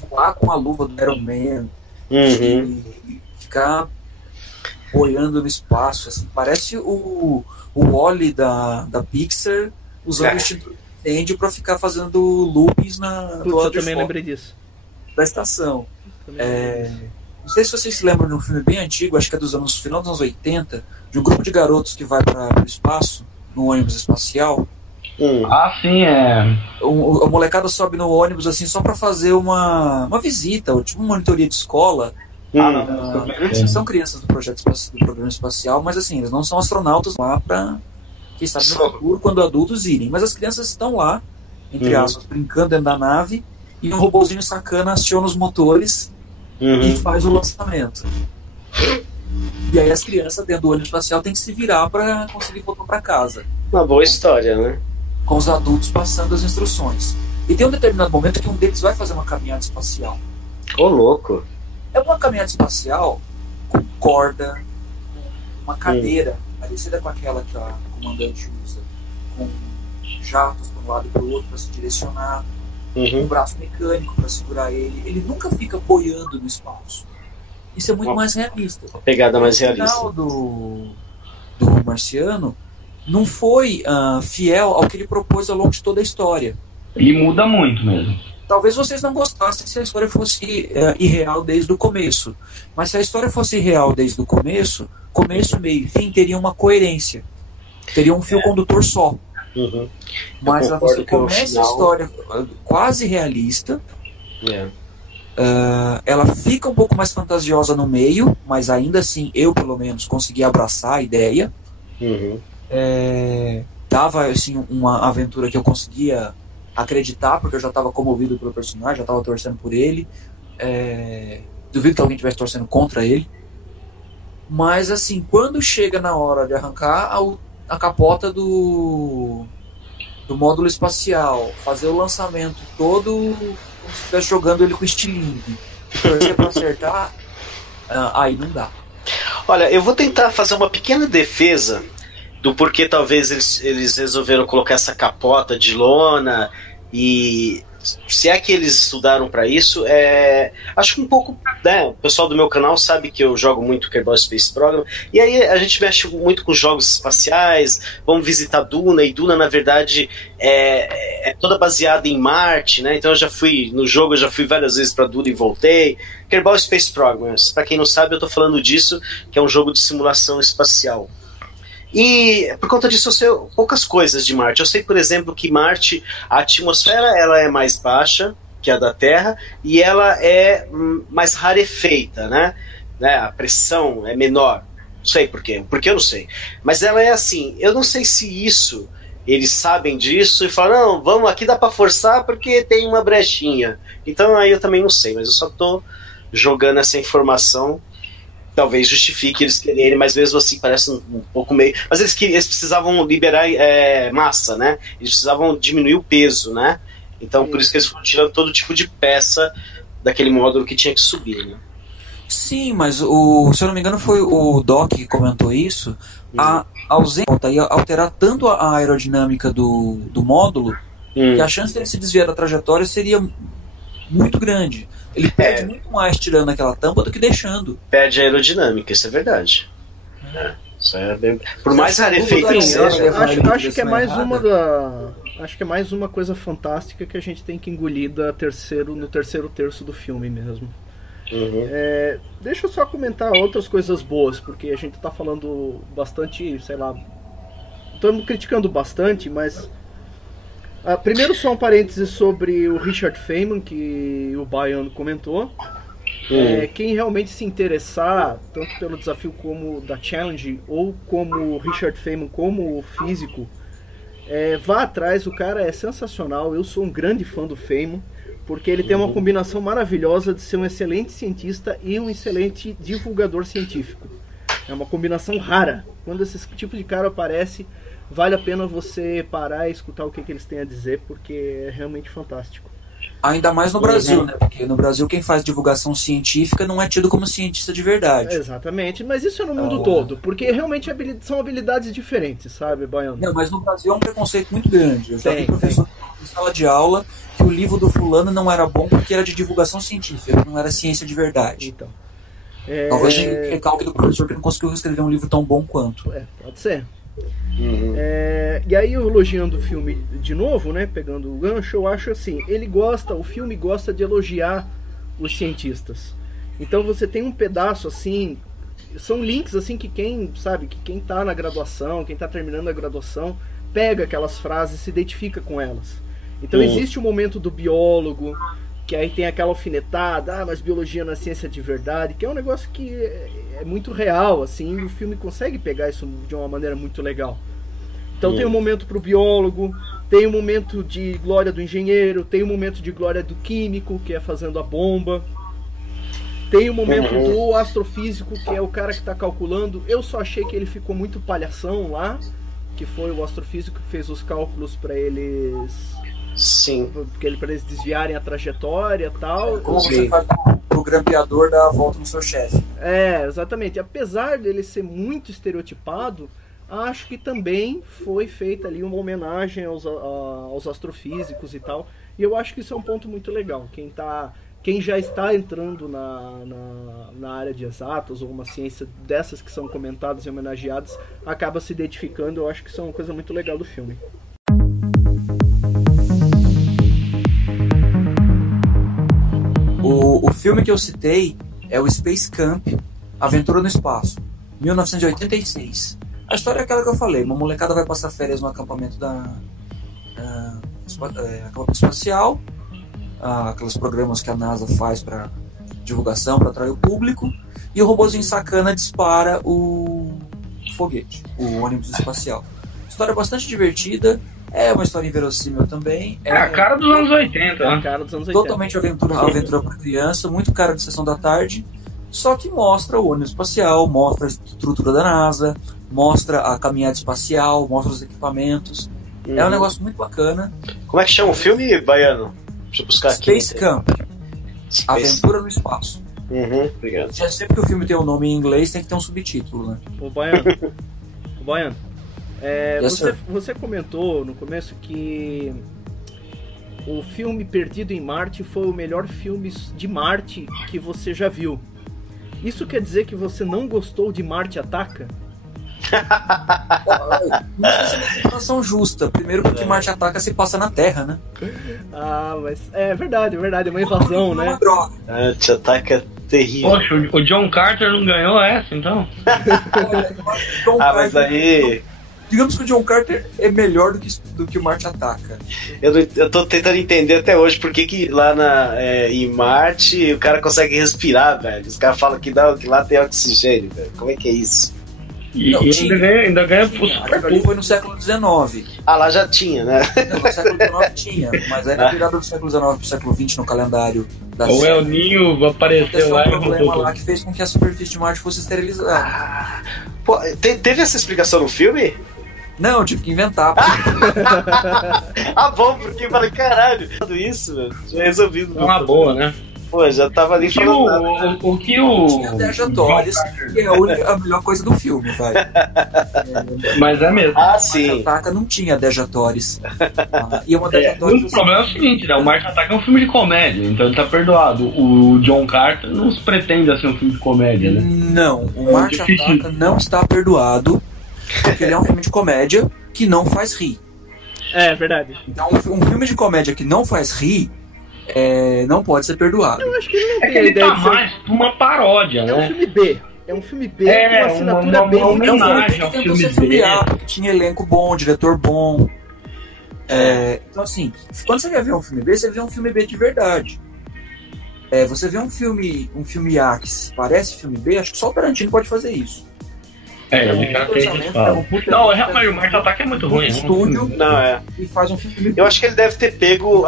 voar com a luva do Iron Man, de ficar boiando no espaço, assim, parece o Wall-E da Pixar usando o extintor de incêndio pra ficar fazendo loopings do lado eu também lembrei disso. Da estação. Não sei se vocês se lembram de um filme bem antigo, acho que é final dos anos 80, de um grupo de garotos que vai para o espaço, num ônibus espacial. Sim, A molecada sobe no ônibus assim só pra fazer uma visita, ou tipo uma monitoria de escola. São crianças do programa espacial, mas assim, eles não são astronautas lá pra, quem sabe no futuro, quando adultos irem. Mas as crianças estão lá, entre aspas, brincando dentro da nave, e um robozinho sacana aciona os motores e faz o lançamento. E aí as crianças dentro do ônibus espacial têm que se virar para conseguir voltar para casa. Uma boa história, né? Com os adultos passando as instruções. E tem um determinado momento que um deles vai fazer uma caminhada espacial. Ô, louco! É uma caminhada espacial com corda, uma cadeira parecida com aquela que a comandante usa, com jatos para um lado e para o outro para se direcionar, um braço mecânico para segurar ele. Ele nunca fica boiando no espaço. Isso é muito mais realista. Uma pegada mais realista. O final do Marciano não foi fiel ao que ele propôs ao longo de toda a história. Ele muda muito mesmo. Talvez vocês não gostassem se a história fosse irreal desde o começo. Mas se a história fosse irreal desde o começo, meio e fim, teria uma coerência. Teria um fio condutor só. Mas você começa a história quase realista. Ela fica um pouco mais fantasiosa no meio, mas ainda assim eu pelo menos consegui abraçar a ideia. Dava assim uma aventura que eu conseguia acreditar, porque eu já estava comovido pelo personagem, já estava torcendo por ele. Duvido que alguém estivesse torcendo contra ele. Mas assim, quando chega na hora de arrancar a capota do módulo espacial, fazer o lançamento todo como se estivesse jogando ele com estilingue, torcer para acertar, aí não dá. Olha, eu vou tentar fazer uma pequena defesa do porquê talvez eles resolveram colocar essa capota de lona, e se é que eles estudaram para isso, acho que um pouco, né, o pessoal do meu canal sabe que eu jogo muito Kerbal Space Program, e aí a gente mexe muito com jogos espaciais, vamos visitar Duna, e Duna na verdade é toda baseada em Marte, né, então no jogo eu já fui várias vezes para Duna e voltei. Kerbal Space Program, para quem não sabe, eu tô falando disso, que é um jogo de simulação espacial. E por conta disso eu sei poucas coisas de Marte. Eu sei, por exemplo, que Marte, a atmosfera ela é mais baixa que a da Terra e ela é mais rarefeita, né? A pressão é menor. Não sei por quê. Porque eu não sei. Mas ela é assim. Eu não sei se isso eles sabem disso e falam, não, vamos, aqui dá pra forçar porque tem uma brechinha. Então aí eu também não sei, mas eu só tô jogando essa informação. Talvez justifique eles quererem, mas mesmo assim parece um pouco meio... Mas eles precisavam liberar massa, né? Eles precisavam diminuir o peso, né? Então por isso que eles foram tirando todo tipo de peça daquele módulo que tinha que subir, né? Sim, mas se eu não me engano foi o Doc que comentou isso. A ausência ia alterar tanto a aerodinâmica do módulo que a chance dele se desviar da trajetória seria muito grande. Ele perde muito mais tirando aquela tampa do que deixando. Perde a aerodinâmica, isso é verdade. Isso é bem... Por mais rarefeito que seja. Acho que é mais uma coisa fantástica que a gente tem que engolir no terceiro terço do filme mesmo. Deixa eu só comentar outras coisas boas, porque a gente tá falando bastante, sei lá, estamos criticando bastante, mas primeiro só um parêntese sobre o Richard Feynman, que o Baiano comentou. Quem realmente se interessar, tanto pelo desafio como da Challenge, ou como o Richard Feynman como físico, vá atrás, o cara é sensacional. Eu sou um grande fã do Feynman, porque ele tem uma combinação maravilhosa de ser um excelente cientista e um excelente divulgador científico. É uma combinação rara. Quando esse tipo de cara aparece, vale a pena você parar e escutar o que eles têm a dizer, porque é realmente fantástico. Ainda mais no Brasil, né? Porque no Brasil quem faz divulgação científica não é tido como cientista de verdade. Exatamente, mas isso é no mundo todo, porque realmente são habilidades diferentes, sabe, Baiano? Não, mas no Brasil é um preconceito muito grande. Eu já vi professor em sala de aula que o livro do fulano não era bom porque era de divulgação científica, não era ciência de verdade. Então. Talvez recalque do professor que não conseguiu escrever um livro tão bom quanto. Pode ser. E aí, elogiando o filme de novo, né, pegando o gancho, eu acho assim, o filme gosta de elogiar os cientistas. Então você tem um pedaço assim, são links assim que quem tá na graduação, quem tá terminando a graduação, pega aquelas frases e se identifica com elas. Então existe o momento do biólogo, que aí tem aquela alfinetada, mas biologia não é ciência de verdade, que é um negócio que é muito real, assim, e o filme consegue pegar isso de uma maneira muito legal. Então tem um momento pro biólogo, tem um momento de glória do engenheiro, tem um momento de glória do químico, que é fazendo a bomba. Tem o momento do astrofísico, que é o cara que tá calculando. Eu só achei que ele ficou muito palhação lá, que foi o astrofísico que fez os cálculos para eles. Sim. Para eles desviarem a trajetória e tal. Como você faz o grampeador dar a volta no seu chefe. Exatamente. Apesar dele ser muito estereotipado, acho que também foi feita ali uma homenagem aos astrofísicos e tal. E eu acho que isso é um ponto muito legal. Quem já está entrando na área de exatas ou uma ciência dessas que são comentadas e homenageadas acaba se identificando. Eu acho que isso é uma coisa muito legal do filme. O filme que eu citei é o Space Camp, Aventura no Espaço, 1986. A história é aquela que eu falei: uma molecada vai passar férias no acampamento acampamento espacial, aqueles programas que a NASA faz para divulgação, para atrair o público, e o robôzinho sacana dispara o foguete, o ônibus espacial. História bastante divertida, é uma história inverossímil também. É a cara dos anos 80, né? Cara dos anos 80. Totalmente aventura para criança, muito cara de sessão da tarde, só que mostra o ônibus espacial, mostra a estrutura da NASA, mostra a caminhada espacial, mostra os equipamentos. É um negócio muito bacana. Como é que chama o filme, Baiano? Deixa eu buscar aqui. Space Camp. Aventura no Espaço. Obrigado. Já sempre que o filme tem um nome em inglês, tem que ter um subtítulo, né? Ô, Baiano, você comentou no começo que o filme Perdido em Marte foi o melhor filme de Marte que você já viu. Isso quer dizer que você não gostou de Marte Ataca? Não sei se é uma comparação justa. Primeiro porque Marte Ataca se passa na Terra, né? Mas é verdade, é uma invasão, né? Uma droga. Marte Ataca é terrível. Poxa, o John Carter não ganhou essa, então? Mas aí... Digamos que o John Carter é melhor do que o Marte Ataca. Eu tô tentando entender até hoje por que lá em Marte o cara consegue respirar, velho. Os caras falam que lá tem oxigênio, velho. Como é que é isso? E ainda ganha pro super ali foi no século XIX. Lá já tinha, né? Não, no século XIX tinha, mas aí na virada do século XIX pro século XX no calendário da o El Ninho apareceu lá e problema lá que fez com que a superfície de Marte fosse esterilizada. Pô, teve essa explicação no filme? Não, eu tive que inventar. Bom, porque eu falei, caralho, tudo isso, velho, já resolvido. É uma boa, né? Pô, já tava ali falando. O que o. Tinha Deja Torres, que é a melhor coisa do filme, vai. Mas é mesmo. Sim. Marte Ataca não tinha Deja Torres. E uma Deja Torres. O problema é o seguinte, né? O Marte Ataca é um filme de comédia, então ele tá perdoado. O John Carter não se pretende ser um filme de comédia, né? Não, o Marte Ataca não está perdoado, porque ele é um filme de comédia que não faz rir. É verdade. Então, um filme de comédia que não faz rir não pode ser perdoado. Eu acho que ele não tem que ele ideia tá mais uma paródia, né? É um filme B. É um filme B com assinatura B. É um filme que tentou ser filme A, porque tinha elenco bom, diretor bom. Então assim, quando você quer ver um filme B, você vê um filme B de verdade. Você vê um filme A que parece filme B, acho que só o Tarantino pode fazer isso. Ele já fez isso. Não, realmente o Marte Ataca é muito ruim. Estúdio Não, e faz um filme. Eu acho que ele deve ter pego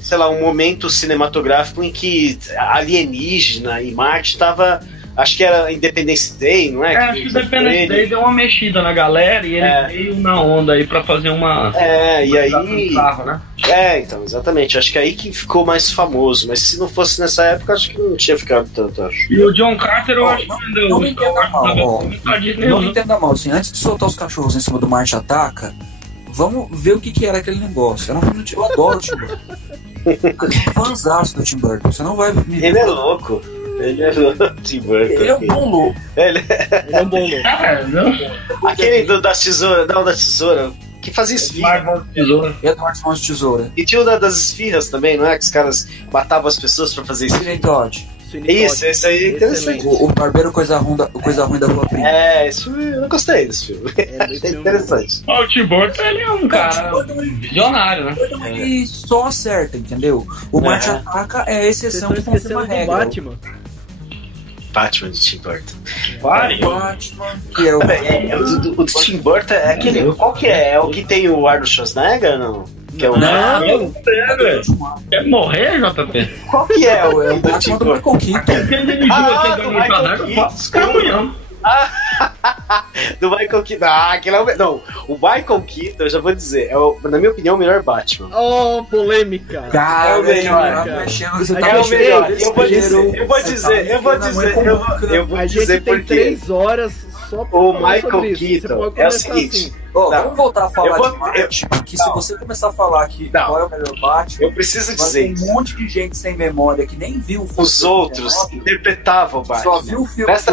sei lá, um momento cinematográfico em que alienígena e Marte tava. Acho que era Independence Day, não é? Acho que Independence Day deu uma mexida na galera e ele veio na onda aí pra fazer uma. E aí. Carro, né? Então, exatamente. Acho que aí que ficou mais famoso. Mas se não fosse nessa época, acho que não tinha ficado tanto, acho. E o John Carter, eu acho que ainda. Não me entenda mal, não me entenda mal, assim, antes de soltar os cachorros em cima do Marte Ataca, vamos ver o que era aquele negócio. Eu adoro o Tim Burton. Eu sou fãzaço do Tim Burton. Você não vai me. Ele é louco. Ele é louco, Tim Burton. Ele é um bom louco. Ele é um bom louco. Aquele das tesouras, não, da tesoura, que fazia esfirra. Eduardo Mãos de Tesoura. E tinha o das esfirras também, não é? Que os caras matavam as pessoas pra fazer esfirra. Isso, esse aí é interessante. O Barbeiro Coisa Ruim da Rua Prima. Esse filme, eu gostei desse filme. É interessante. O Tim Burton, ele é um cara visionário, né? Ele só acerta, entendeu? O Marte Ataca é a exceção que faz uma regra. Batman de Tim Burton. Batman, que é o do Tim Burton é aquele. Qual que é? É o que tem o Arnold Schwarzenegger, não? Que é o... Não! Quer morrer, JP? Qual que é o Batman do Michael Keaton. do Michael Keaton. Do Michael Keaton. Aquele é o... Não, o Michael Keaton, eu já vou dizer, na minha opinião, o melhor Batman. Oh, polêmica! É o melhor. É o melhor. Eu vou dizer tem porque 3 horas só pra o falar Michael sobre isso. Keaton é o seguinte. Assim. Vamos voltar a falar de Batman, que se você começar a falar que qual é o melhor Batman, eu preciso dizer tem um monte de gente sem memória que nem viu o filme. Os outros interpretavam o Batman. Só viu o filme. Presta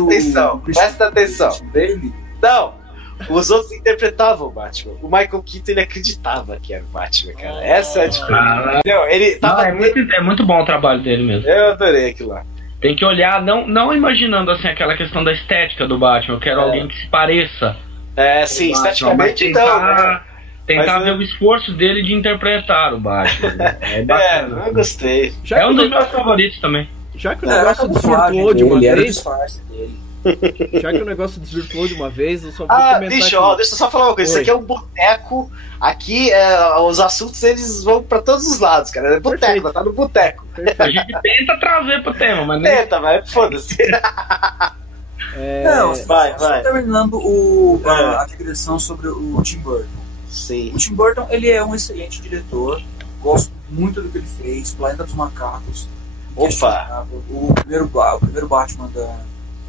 atenção. Dele. Não, os outros interpretavam o Batman. O Michael Keaton, ele acreditava que era o Batman, cara. Essa é a diferença. Ele tava... é muito bom o trabalho dele mesmo. Eu adorei aquilo lá. Tem que olhar, não imaginando assim aquela questão da estética do Batman. Eu quero alguém que se pareça. Sim, esteticamente não. Tentar ver o esforço dele de interpretar o Batman. É bacana. Eu gostei. É um dos meus favoritos também. Já que o negócio desvirtuou de uma vez. Já que o negócio desvirtuou de uma vez, eu só vou comentar. Deixa eu só falar uma coisa. Isso aqui é um boteco. Aqui, os assuntos eles vão pra todos os lados, cara. É boteco, tá no boteco. A gente tenta trazer pro tema, mas não. Tenta, mas foda-se. Não, só terminando a digressão sobre o Tim Burton. Sim. O Tim Burton, ele é um excelente diretor. Gosto muito do que ele fez. Planeta dos Macacos. Opa! O primeiro Batman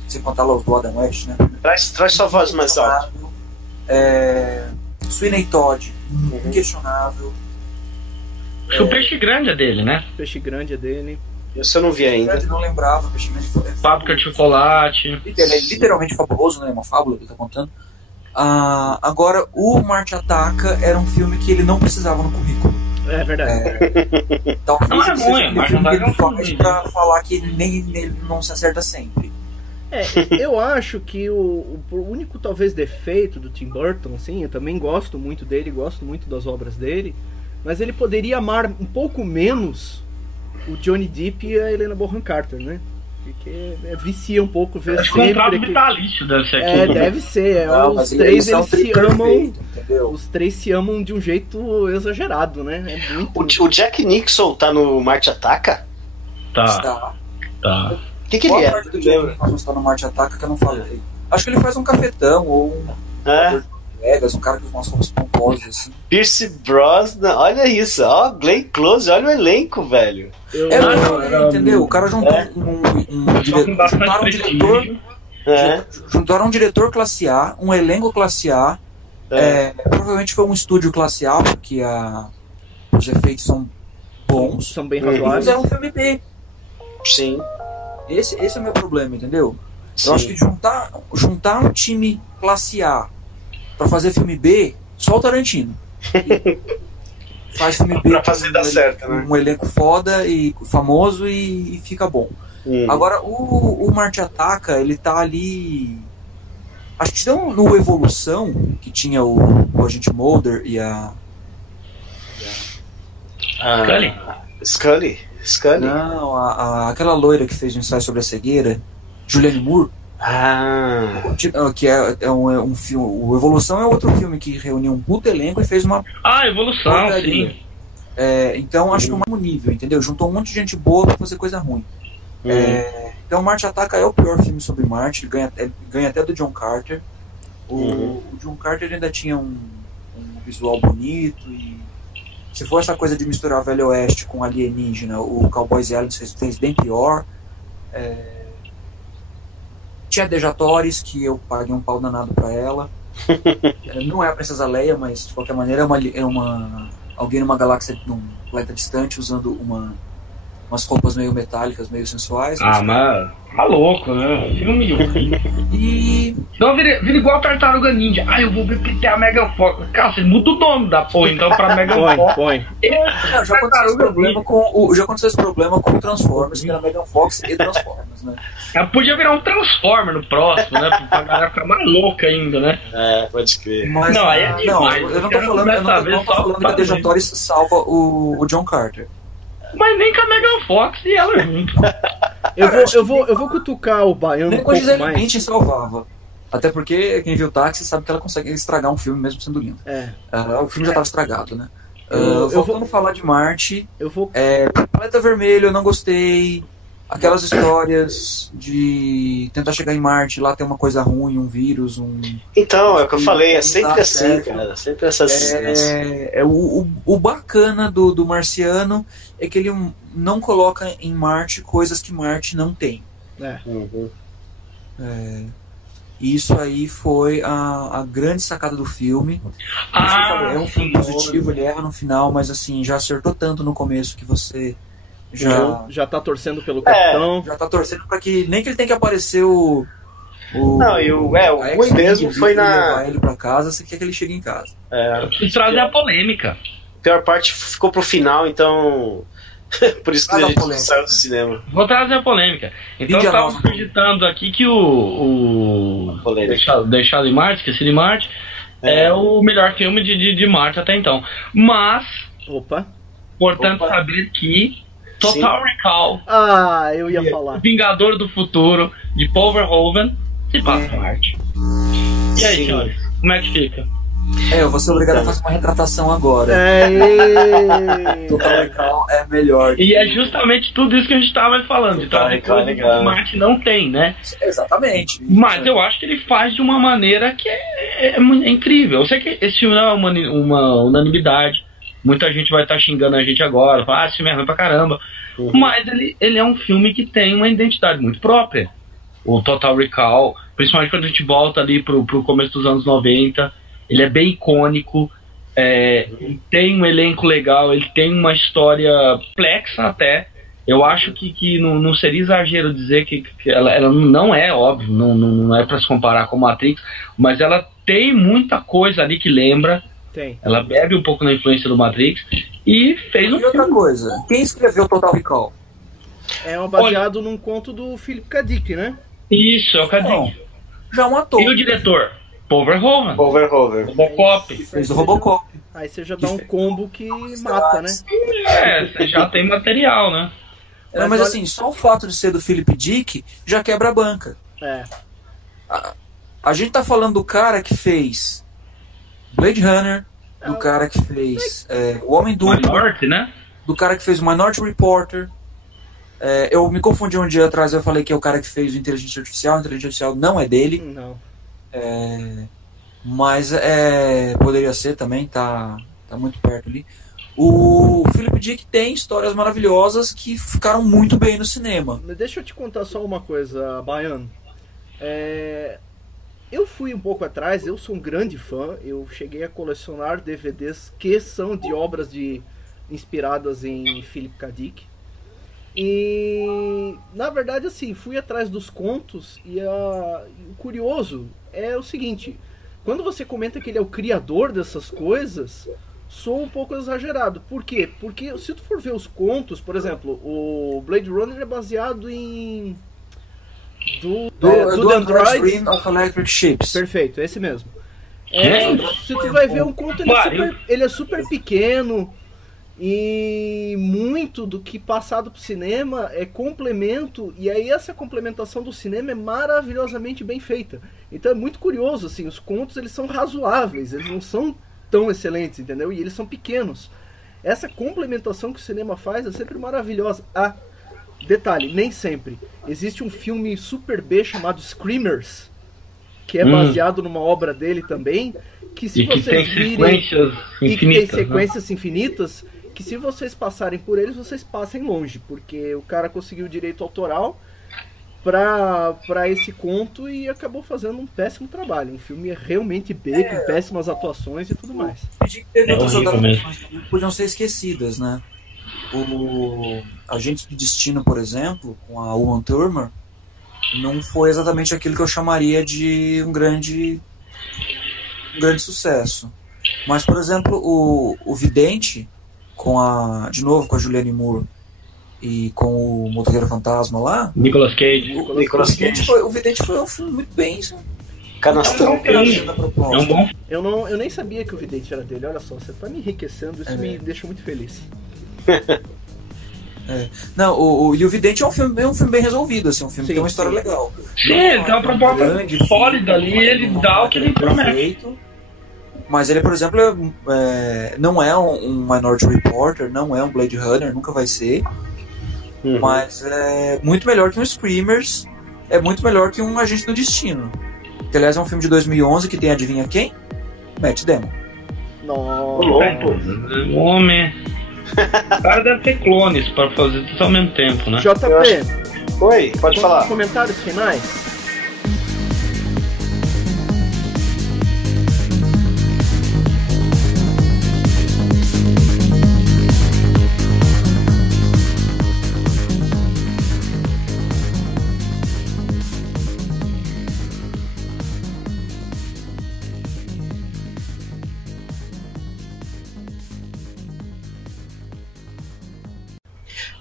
sem contar lá os do Adam West, né? Traz sua voz mais alta. Sweeney Todd, inquestionável. O Peixe Grande é dele, né? O Peixe Grande é dele. Isso eu não vi ainda. Eu não lembrava. Peixe Grande Fábrica de Chocolate. Ele é literalmente fabuloso, né? É uma fábula que ele tá contando. Agora, o Marte Ataca era um filme que ele não precisava no currículo. É verdade. Talvez não é ruim, mas não vai faz pra falar que ele não se acerta sempre. Eu acho que o único talvez defeito do Tim Burton, assim, eu também gosto muito dele, gosto muito das obras dele, mas ele poderia amar um pouco menos o Johnny Depp e a Helena Bonham Carter, né? Porque vicia um pouco ver sempre. Contrato vitalício deve ser aqui. Deve ser. Os três eles se amam. Os três se amam de um jeito exagerado, né? É muito... O Jack Nixon tá no Marte Ataca? Tá. O que ele é? Parte do Jack Nixon tá no Marte Ataca que eu não falei. Acho que ele faz um cafetão ou um cara com umas roupas pomposas assim. Pierce Brosnan, olha isso, Glenn Close, olha o elenco, velho. Entendeu? O cara juntou juntaram um diretor classe A, um elenco classe A. Provavelmente foi um estúdio classe A, porque os efeitos são bons. São bem razoáveis. E fizeram um filme B. Sim. Esse é o meu problema, entendeu? Sim. Eu acho que juntar um time classe A pra fazer filme B, só o Tarantino. Faz filme B pra fazer dar certo, né? Um elenco foda e famoso e fica bom. Agora, o Marte Ataca, ele tá ali... Acho que no Evolução, que tinha o Agente Mulder e a... Scully? Não, aquela loira que fez o ensaio sobre a cegueira, Julianne Moore. Que é um filme. O Evolução é outro filme que reuniu um puto elenco e fez uma. Evolução, porcaria. Sim. Então acho que é o mesmo nível, entendeu? Juntou um monte de gente boa pra fazer coisa ruim. Então Marte Ataca é o pior filme sobre Marte, ele ganha até do John Carter. O John Carter ainda tinha um visual bonito e. Se for essa coisa de misturar Velho Oeste com alienígena, o Cowboys e Aliens fez bem pior. Tinha Dejatores, que eu paguei um pau danado pra ela. Não é a Princesa Leia, mas de qualquer maneira é alguém numa galáxia, num planeta distante, usando umas roupas meio metálicas, meio sensuais. Mas tá louco, né? Filme horrível. E... Não, vira igual Tartaruga Ninja. Eu vou ver porque tem a Megan Fox. Cara, você muda o nome da porra, então, pra Megan Fox. Põe. Já aconteceu esse problema com o Transformers, que era Megan Fox e Transformers, né? Podia virar um Transformer no próximo, né? Pra galera ficar mais louca ainda, né? Pode crer. Mas, eu não tô falando que a Dejatores salva o John Carter. Mas nem com a Megan Fox e ela junto. Eu vou cutucar o Baiano um pouco mais. Lynch salvava. Até porque quem viu o Táxi sabe que ela consegue estragar um filme mesmo sendo lindo. O filme já estava estragado, né? Voltando a falar de Marte, Planeta Vermelho eu não gostei. Aquelas histórias de tentar chegar em Marte, lá tem uma coisa ruim, um vírus, Então, é o que eu falei, é sempre assim, cara. Sempre essas... O bacana do Marciano é que ele não coloca em Marte coisas que Marte não tem. Isso aí foi a grande sacada do filme. É um filme positivo, ele erra no final, mas assim, já acertou tanto no começo que você já tá torcendo pelo capitão. Já tá torcendo pra que nem que ele tem que aparecer o ruim mesmo foi levar ele pra casa, você quer que ele chegue em casa. E trazer a polêmica. A pior parte ficou pro final, então... Por isso que a gente não saiu do cinema. Vou trazer a polêmica. Então eu tava acreditando aqui que o Deixado em Marte, Esqueci de Marte, é o melhor filme de Marte até então. Mas, importante saber que Total Recall, eu ia falar, Vingador do Futuro, de Paul Verhoeven, se passa em Marte. E aí, senhores, como é que fica? Eu vou ser obrigado a fazer uma retratação agora. Total Recall é melhor. E é justamente tudo isso que a gente estava falando. De trazer coisas que o Marte não tem, né? Exatamente. Mas eu acho que ele faz de uma maneira que é incrível. Eu sei que esse filme não é uma unanimidade. Muita gente vai estar xingando a gente agora. Esse filme é ruim pra caramba. Mas ele é um filme que tem uma identidade muito própria. O Total Recall, principalmente quando a gente volta ali pro começo dos anos 90... Ele é bem icônico, ele tem um elenco legal, ele tem uma história complexa até. Eu acho que não seria exagero dizer que ela não é, óbvio, não é para se comparar com Matrix, mas ela tem muita coisa ali que lembra. Tem. Ela bebe um pouco na influência do Matrix e fez um filme. Outra coisa, quem escreveu Total Recall? É baseado num conto do Philip K. Dick, né? Isso, é o K. Dick. Já é um ator. E o diretor? Paul Verhoeven. Robocop. Fez o Robocop. Aí você já dá um combo que mata, né? Você já tem material, né? Mas assim, só o fato de ser do Philip Dick já quebra a banca. A gente tá falando do cara que fez Blade Runner, do cara que fez O Homem Duplo, Minority, né? do cara que fez o Minority Reporter. Eu me confundi um dia atrás, eu falei que é o cara que fez o Inteligência Artificial. A Inteligência Artificial não é dele. Não. Mas poderia ser também, tá muito perto ali. O Philip Dick tem histórias maravilhosas que ficaram muito bem no cinema. Deixa eu te contar só uma coisa, Baiano. Eu fui um pouco atrás, eu sou um grande fã. Eu cheguei a colecionar DVDs que são de obras inspiradas em Philip K. Dick. E na verdade, assim, fui atrás dos contos e o curioso é o seguinte: quando você comenta que ele é o criador dessas coisas, soa um pouco exagerado. Por quê? Porque se tu for ver os contos, por exemplo, o Blade Runner é baseado em do Android Dream of Electric Ships. Perfeito, esse mesmo. Se tu vai ver um conto, ele é super pequeno. E muito do que passado pro cinema é complemento, e aí essa complementação do cinema é maravilhosamente bem feita. Então é muito curioso, assim, os contos eles são razoáveis, eles não são tão excelentes, entendeu? E eles são pequenos. Essa complementação que o cinema faz é sempre maravilhosa. Detalhe, nem sempre. Existe um filme super B chamado Screamers, que é baseado numa obra dele também, que se vocês virem... E que tem sequências infinitas, que se vocês passarem por eles, vocês passem longe, porque o cara conseguiu direito autoral pra esse conto e acabou fazendo um péssimo trabalho. Um filme realmente B, com péssimas atuações e tudo mais. Teve outras adaptações que podiam ser esquecidas, né? O Agentes do Destino, por exemplo, com a Uma Thurman, não foi exatamente aquilo que eu chamaria de um grande sucesso. Mas, por exemplo, o Vidente, de novo com a Julianne Moore e com o Motoqueiro Fantasma lá, Nicolas Cage. O Vidente foi um filme muito bem canastrão. É um bom. Eu nem sabia que o Vidente era dele. Olha só, você tá me enriquecendo, isso me deixa muito feliz. Não, e o Vidente é um filme bem resolvido, assim, um filme que tem uma história legal. Sim, ele tem uma proposta sólida ali, ele dá o que ele promete. Mas ele, por exemplo, não é um Minority Reporter, não é um Blade Runner, nunca vai ser. Mas é muito melhor que um Screamers, é muito melhor que um Agente do Destino. Que, aliás, é um filme de 2011 que tem, adivinha quem? Matt Damon. Nossa, homem. O cara deve ter clones para fazer tudo ao mesmo tempo, né? JP. Oi, pode falar. Comentários finais?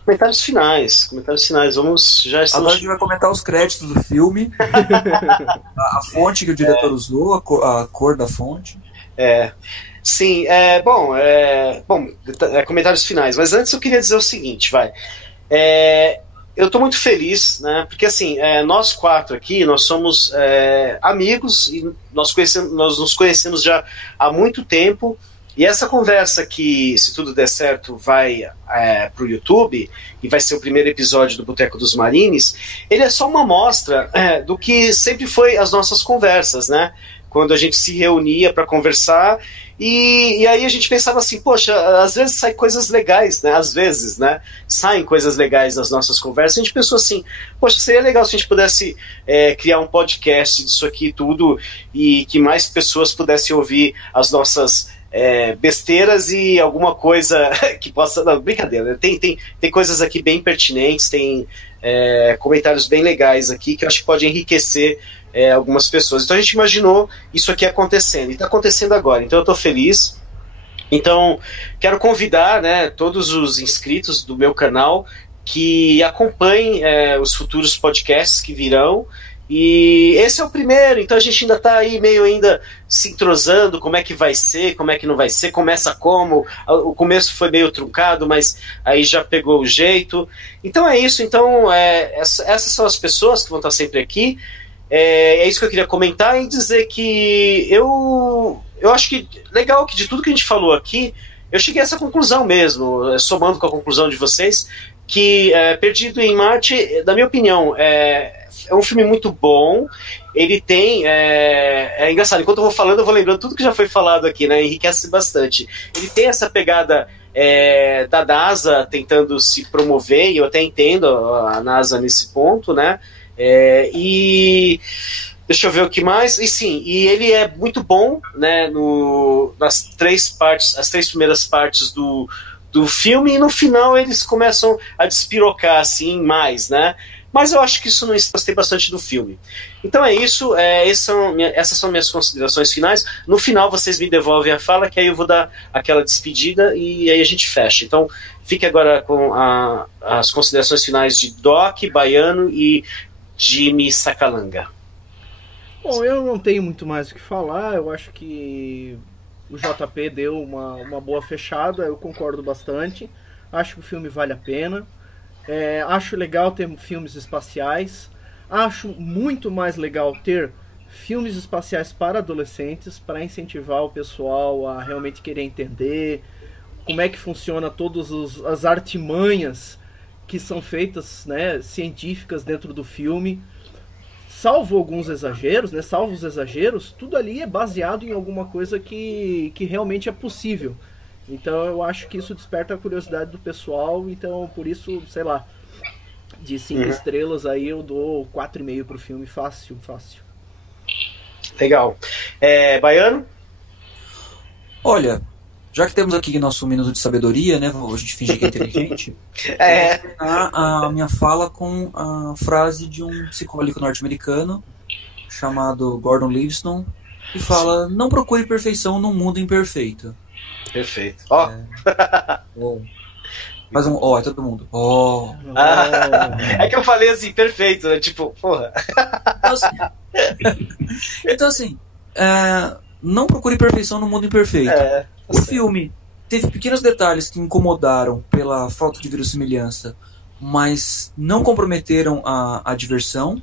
Comentários finais. Já estamos... Agora a gente vai comentar os créditos do filme, a fonte que o diretor usou, a cor da fonte. Sim, comentários finais. Mas antes eu queria dizer o seguinte, eu estou muito feliz, né? Porque assim, nós 4 aqui, nós somos amigos e nós nos conhecemos já há muito tempo. E essa conversa que, se tudo der certo, vai para o YouTube, e vai ser o primeiro episódio do Boteco dos Marines, ele é só uma amostra do que sempre foi as nossas conversas, né? Quando a gente se reunia para conversar, e aí a gente pensava assim, poxa, às vezes saem coisas legais, né? Às vezes, né? Saem coisas legais das nossas conversas. A gente pensou assim, poxa, seria legal se a gente pudesse criar um podcast disso aqui tudo, e que mais pessoas pudessem ouvir as nossas... besteiras e alguma coisa que possa... Não, brincadeira, tem coisas aqui bem pertinentes, tem comentários bem legais aqui que eu acho que pode enriquecer algumas pessoas. Então a gente imaginou isso aqui acontecendo, e está acontecendo agora, então eu estou feliz. Então quero convidar, né, todos os inscritos do meu canal que acompanhem os futuros podcasts que virão. E esse é o primeiro, então a gente ainda está aí meio ainda se entrosando, como é que vai ser, como é que não vai ser, começa como, o começo foi meio truncado, mas aí já pegou o jeito. Então é isso, então essas são as pessoas que vão estar sempre aqui, é isso que eu queria comentar e dizer que eu acho que legal que de tudo que a gente falou aqui, eu cheguei a essa conclusão mesmo, somando com a conclusão de vocês, que Perdido em Marte, na minha opinião, é um filme muito bom. Ele tem... É engraçado, enquanto eu vou falando, eu vou lembrando tudo que já foi falado aqui, né? Enriquece bastante. Ele tem essa pegada da NASA tentando se promover, e eu até entendo a NASA nesse ponto, né? E... Deixa eu ver o que mais. E sim, e ele é muito bom, né? Nas 3 partes, as 3 primeiras partes do filme, e no final eles começam a despirocar assim mais, né? Mas eu acho que isso não gostei bastante do filme. Então é isso, essas são minhas considerações finais. No final vocês me devolvem a fala, que aí eu vou dar aquela despedida e aí a gente fecha. Então fique agora com as considerações finais de Doc, Baiano e Jimmy Sacalanga. Bom, eu não tenho muito mais o que falar. Eu acho que o JP deu uma boa fechada, eu concordo bastante. Acho que o filme vale a pena. Acho legal ter filmes espaciais. Acho muito mais legal ter filmes espaciais para adolescentes, para incentivar o pessoal a realmente querer entender como é que funciona todas as artimanhas que são feitas, né, científicas dentro do filme. Salvo alguns exageros, né, salvo os exageros, tudo ali é baseado em alguma coisa que realmente é possível. Então eu acho que isso desperta a curiosidade do pessoal. Então por isso, sei lá, de 5 estrelas aí eu dou 4,5 pro filme, fácil. Legal. Baiano? Olha, já que temos aqui nosso minuto de sabedoria, né, a gente finge que é inteligente, eu vou terminar a minha fala com a frase de um psicólogo norte-americano chamado Gordon Livingston, que fala: não procure perfeição num mundo imperfeito. Perfeito. Faz um é todo mundo. É que eu falei assim, perfeito, né? Tipo, porra. Então assim, não procure perfeição no mundo imperfeito. O filme teve pequenos detalhes que incomodaram pela falta de verossimilhança, mas não comprometeram a diversão.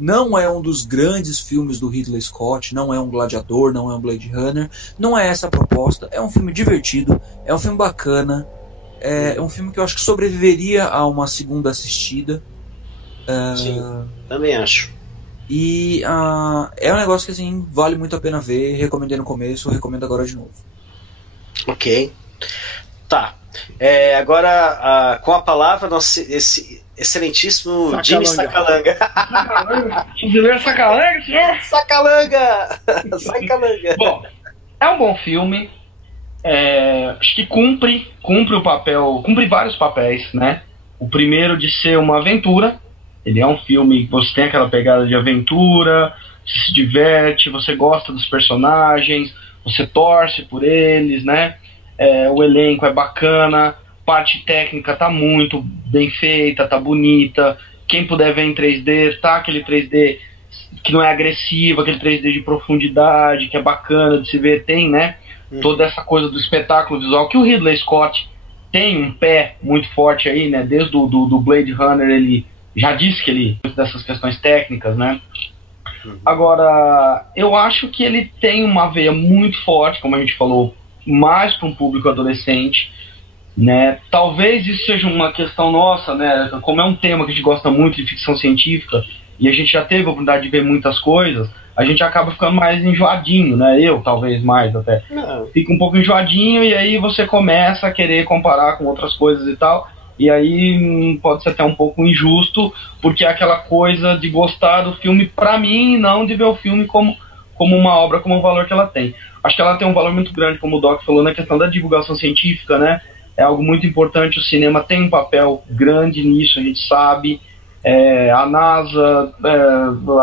Não é um dos grandes filmes do Ridley Scott, não é um Gladiador, não é um Blade Runner, não é essa a proposta. É um filme divertido, é um filme bacana, é um filme que eu acho que sobreviveria a uma segunda assistida. Sim, também acho. E é um negócio que assim, vale muito a pena ver. Recomendei no começo, recomendo agora de novo. Ok. Tá. Agora, com a palavra, esse excelentíssimo Jimmy Sacalanga. Sacalanga, senhor? Sacalanga! Sacalanga! Bom, é um bom filme. Acho que cumpre o papel, cumpre vários papéis, né? O primeiro de ser uma aventura. Ele é um filme que você tem aquela pegada de aventura, você se diverte, você gosta dos personagens, você torce por eles, né? O elenco é bacana, parte técnica tá muito bem feita, tá bonita. Quem puder ver em 3D, tá aquele 3D que não é agressivo, aquele 3D de profundidade, que é bacana de se ver, tem, né? Toda essa coisa do espetáculo visual, que o Ridley Scott tem um pé muito forte aí, né? Desde do Blade Runner, ele já disse que ele dessas questões técnicas, né? Agora, eu acho que ele tem uma veia muito forte, como a gente falou, mais para um público adolescente, né? Talvez isso seja uma questão nossa, né? Como é um tema que a gente gosta muito de ficção científica e a gente já teve a oportunidade de ver muitas coisas, a gente acaba ficando mais enjoadinho, né? Eu, talvez, mais até. Fica um pouco enjoadinho e aí você começa a querer comparar com outras coisas e tal. E aí pode ser até um pouco injusto, porque é aquela coisa de gostar do filme pra mim e não de ver o filme como uma obra, como o valor que ela tem. Acho que ela tem um valor muito grande, como o Doc falou, na questão da divulgação científica, né? É algo muito importante, o cinema tem um papel grande nisso, a gente sabe. A NASA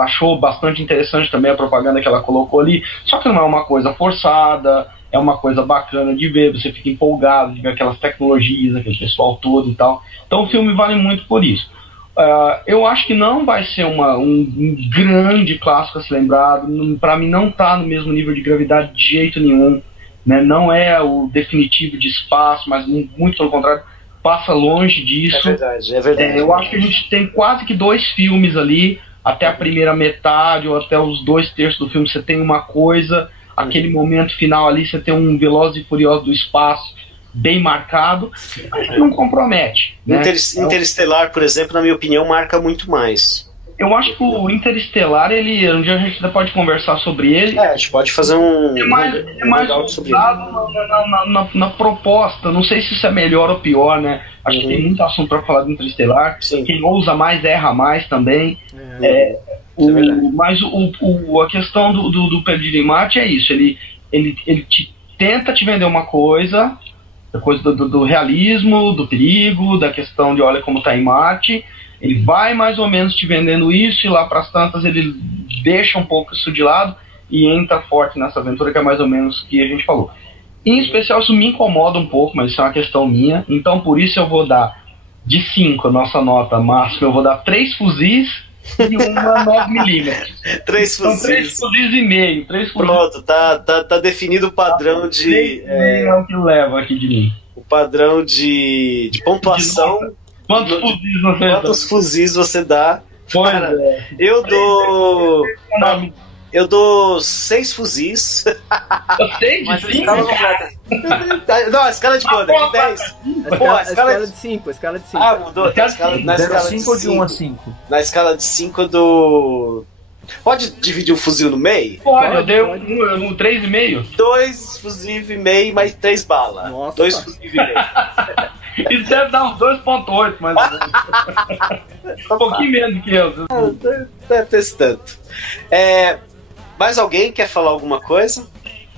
achou bastante interessante também a propaganda que ela colocou ali, só que não é uma coisa forçada, é uma coisa bacana de ver, você fica empolgado de ver aquelas tecnologias, aquele pessoal todo e tal. Então o filme vale muito por isso. Eu acho que não vai ser um grande clássico a ser lembrado, para mim não está no mesmo nível de gravidade de jeito nenhum, né? Não é o definitivo de espaço, mas muito pelo contrário, passa longe disso. É verdade. Eu acho que a gente tem quase que 2 filmes ali, até a primeira metade ou até os 2/3 do filme você tem uma coisa, aquele momento final ali você tem um Velozes e Furiosos do espaço bem marcado, mas não compromete, né? Interestelar, por exemplo, na minha opinião, marca muito mais. Eu acho que o Interestelar, um dia a gente ainda pode conversar sobre ele. A gente pode fazer um... É mais usado na proposta. Não sei se isso é melhor ou pior, né? Acho que tem muito assunto para falar do Interestelar. Sim. Quem ousa mais, erra mais também. Mas a questão do Perdido em Marte é isso. Ele tenta te vender uma coisa, a coisa do realismo, do perigo, da questão de olha como tá em Marte. Ele vai mais ou menos te vendendo isso e lá para as tantas ele deixa um pouco isso de lado e entra forte nessa aventura que é mais ou menos o que a gente falou. Em especial isso me incomoda um pouco, mas isso é uma questão minha. Então por isso eu vou dar de 5, a nossa nota máxima, eu vou dar 3 fuzis e uma 9mm. 3 fuzis. Então 3 fuzis e meio. 3 fuzis. Pronto, tá definido o padrão de... É o que leva aqui de mim. O padrão de pontuação. Quantos fuzis você dá? Cara, eu dou 6 fuzis. 6 de 5? Não, a escala de quando? De 10? A escala de 5. Mudou. Na escala 5 ou de 1 a 5? Na escala de 5 eu dou... Pode dividir o fuzil no meio? Pode, eu dei um 3,5. 2 fuzis e meio mais 3 balas. Nossa. 2 fuzis e meio. Isso deve dar uns 2,8, mas um pouquinho menos que eu. Tá testando. Mais alguém quer falar alguma coisa?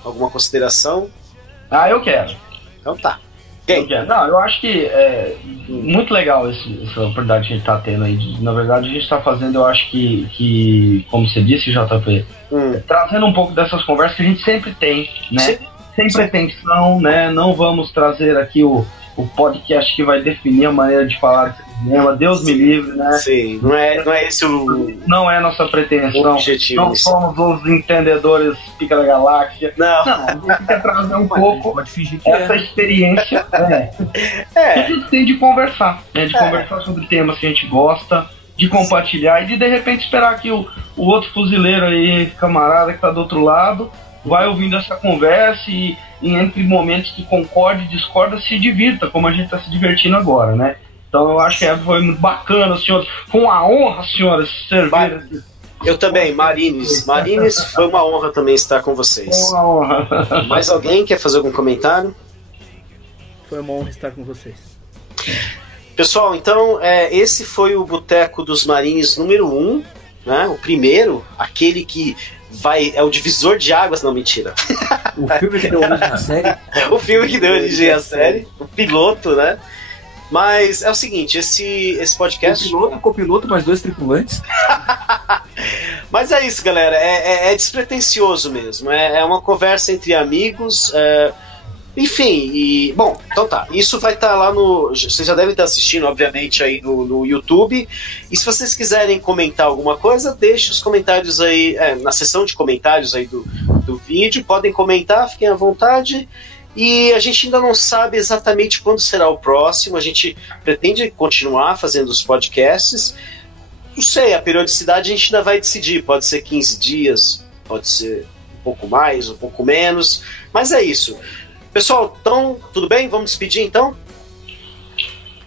Alguma consideração? Eu quero. Então tá. Não, eu acho que é muito legal essa oportunidade que a gente tá tendo aí. Na verdade, a gente tá fazendo, eu acho que como você disse, JP, trazendo um pouco dessas conversas que a gente sempre tem, né? Sem pretensão, né? Não vamos trazer aqui o podcast que vai definir a maneira de falar de cinema, Deus me livre, né? Sim, não é esse o... Não é nossa pretensão. O objetivo. Não somos os entendedores pica da galáxia. Não, a gente quer trazer um pouco essa experiência que a gente tem de conversar, né? De conversar sobre temas que a gente gosta, de compartilhar e de repente esperar que o outro fuzileiro aí, camarada que tá do outro lado, vai ouvindo essa conversa e entre momentos que concorde e discorda, se divirta, como a gente tá se divertindo agora, né? Então eu acho que foi muito bacana, senhores. Foi uma honra, senhores, servir aqui. Eu também, Marines, foi uma honra também estar com vocês. Foi uma honra. Mais alguém quer fazer algum comentário? Foi uma honra estar com vocês. Pessoal, então, esse foi o Boteco dos Marines número 1, né? O primeiro, aquele que é o divisor de águas, não, mentira. O filme que deu origem à série? O filme que deu origem à série, o piloto, né? Mas é o seguinte, esse podcast... O piloto, o copiloto, mais 2 tripulantes. Mas é isso, galera, é despretensioso mesmo, é uma conversa entre amigos, enfim, e... Bom, então tá, isso vai estar lá no... Vocês já devem estar assistindo, obviamente, aí no YouTube, e se vocês quiserem comentar alguma coisa, deixe os comentários aí, na seção de comentários aí do vídeo, podem comentar, fiquem à vontade, e a gente ainda não sabe exatamente quando será o próximo, a gente pretende continuar fazendo os podcasts, não sei, a periodicidade a gente ainda vai decidir, pode ser 15 dias, pode ser um pouco mais, um pouco menos, mas é isso. Pessoal, então, tudo bem? Vamos despedir então?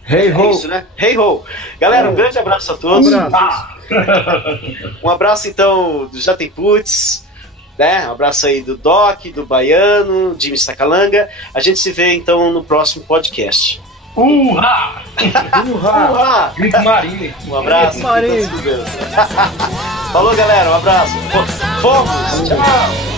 Hey ho! É isso, né? Hey ho! Galera, um grande abraço a todos. Um abraço então do Já Tem Putz, né? Um abraço aí do Doc, do Baiano, Jimmy Sacalanga. A gente se vê então no próximo podcast. Uhá! Uhá! Grito Marinho! Um abraço. Marinho. Falou, galera, um abraço. Fomos! Tchau!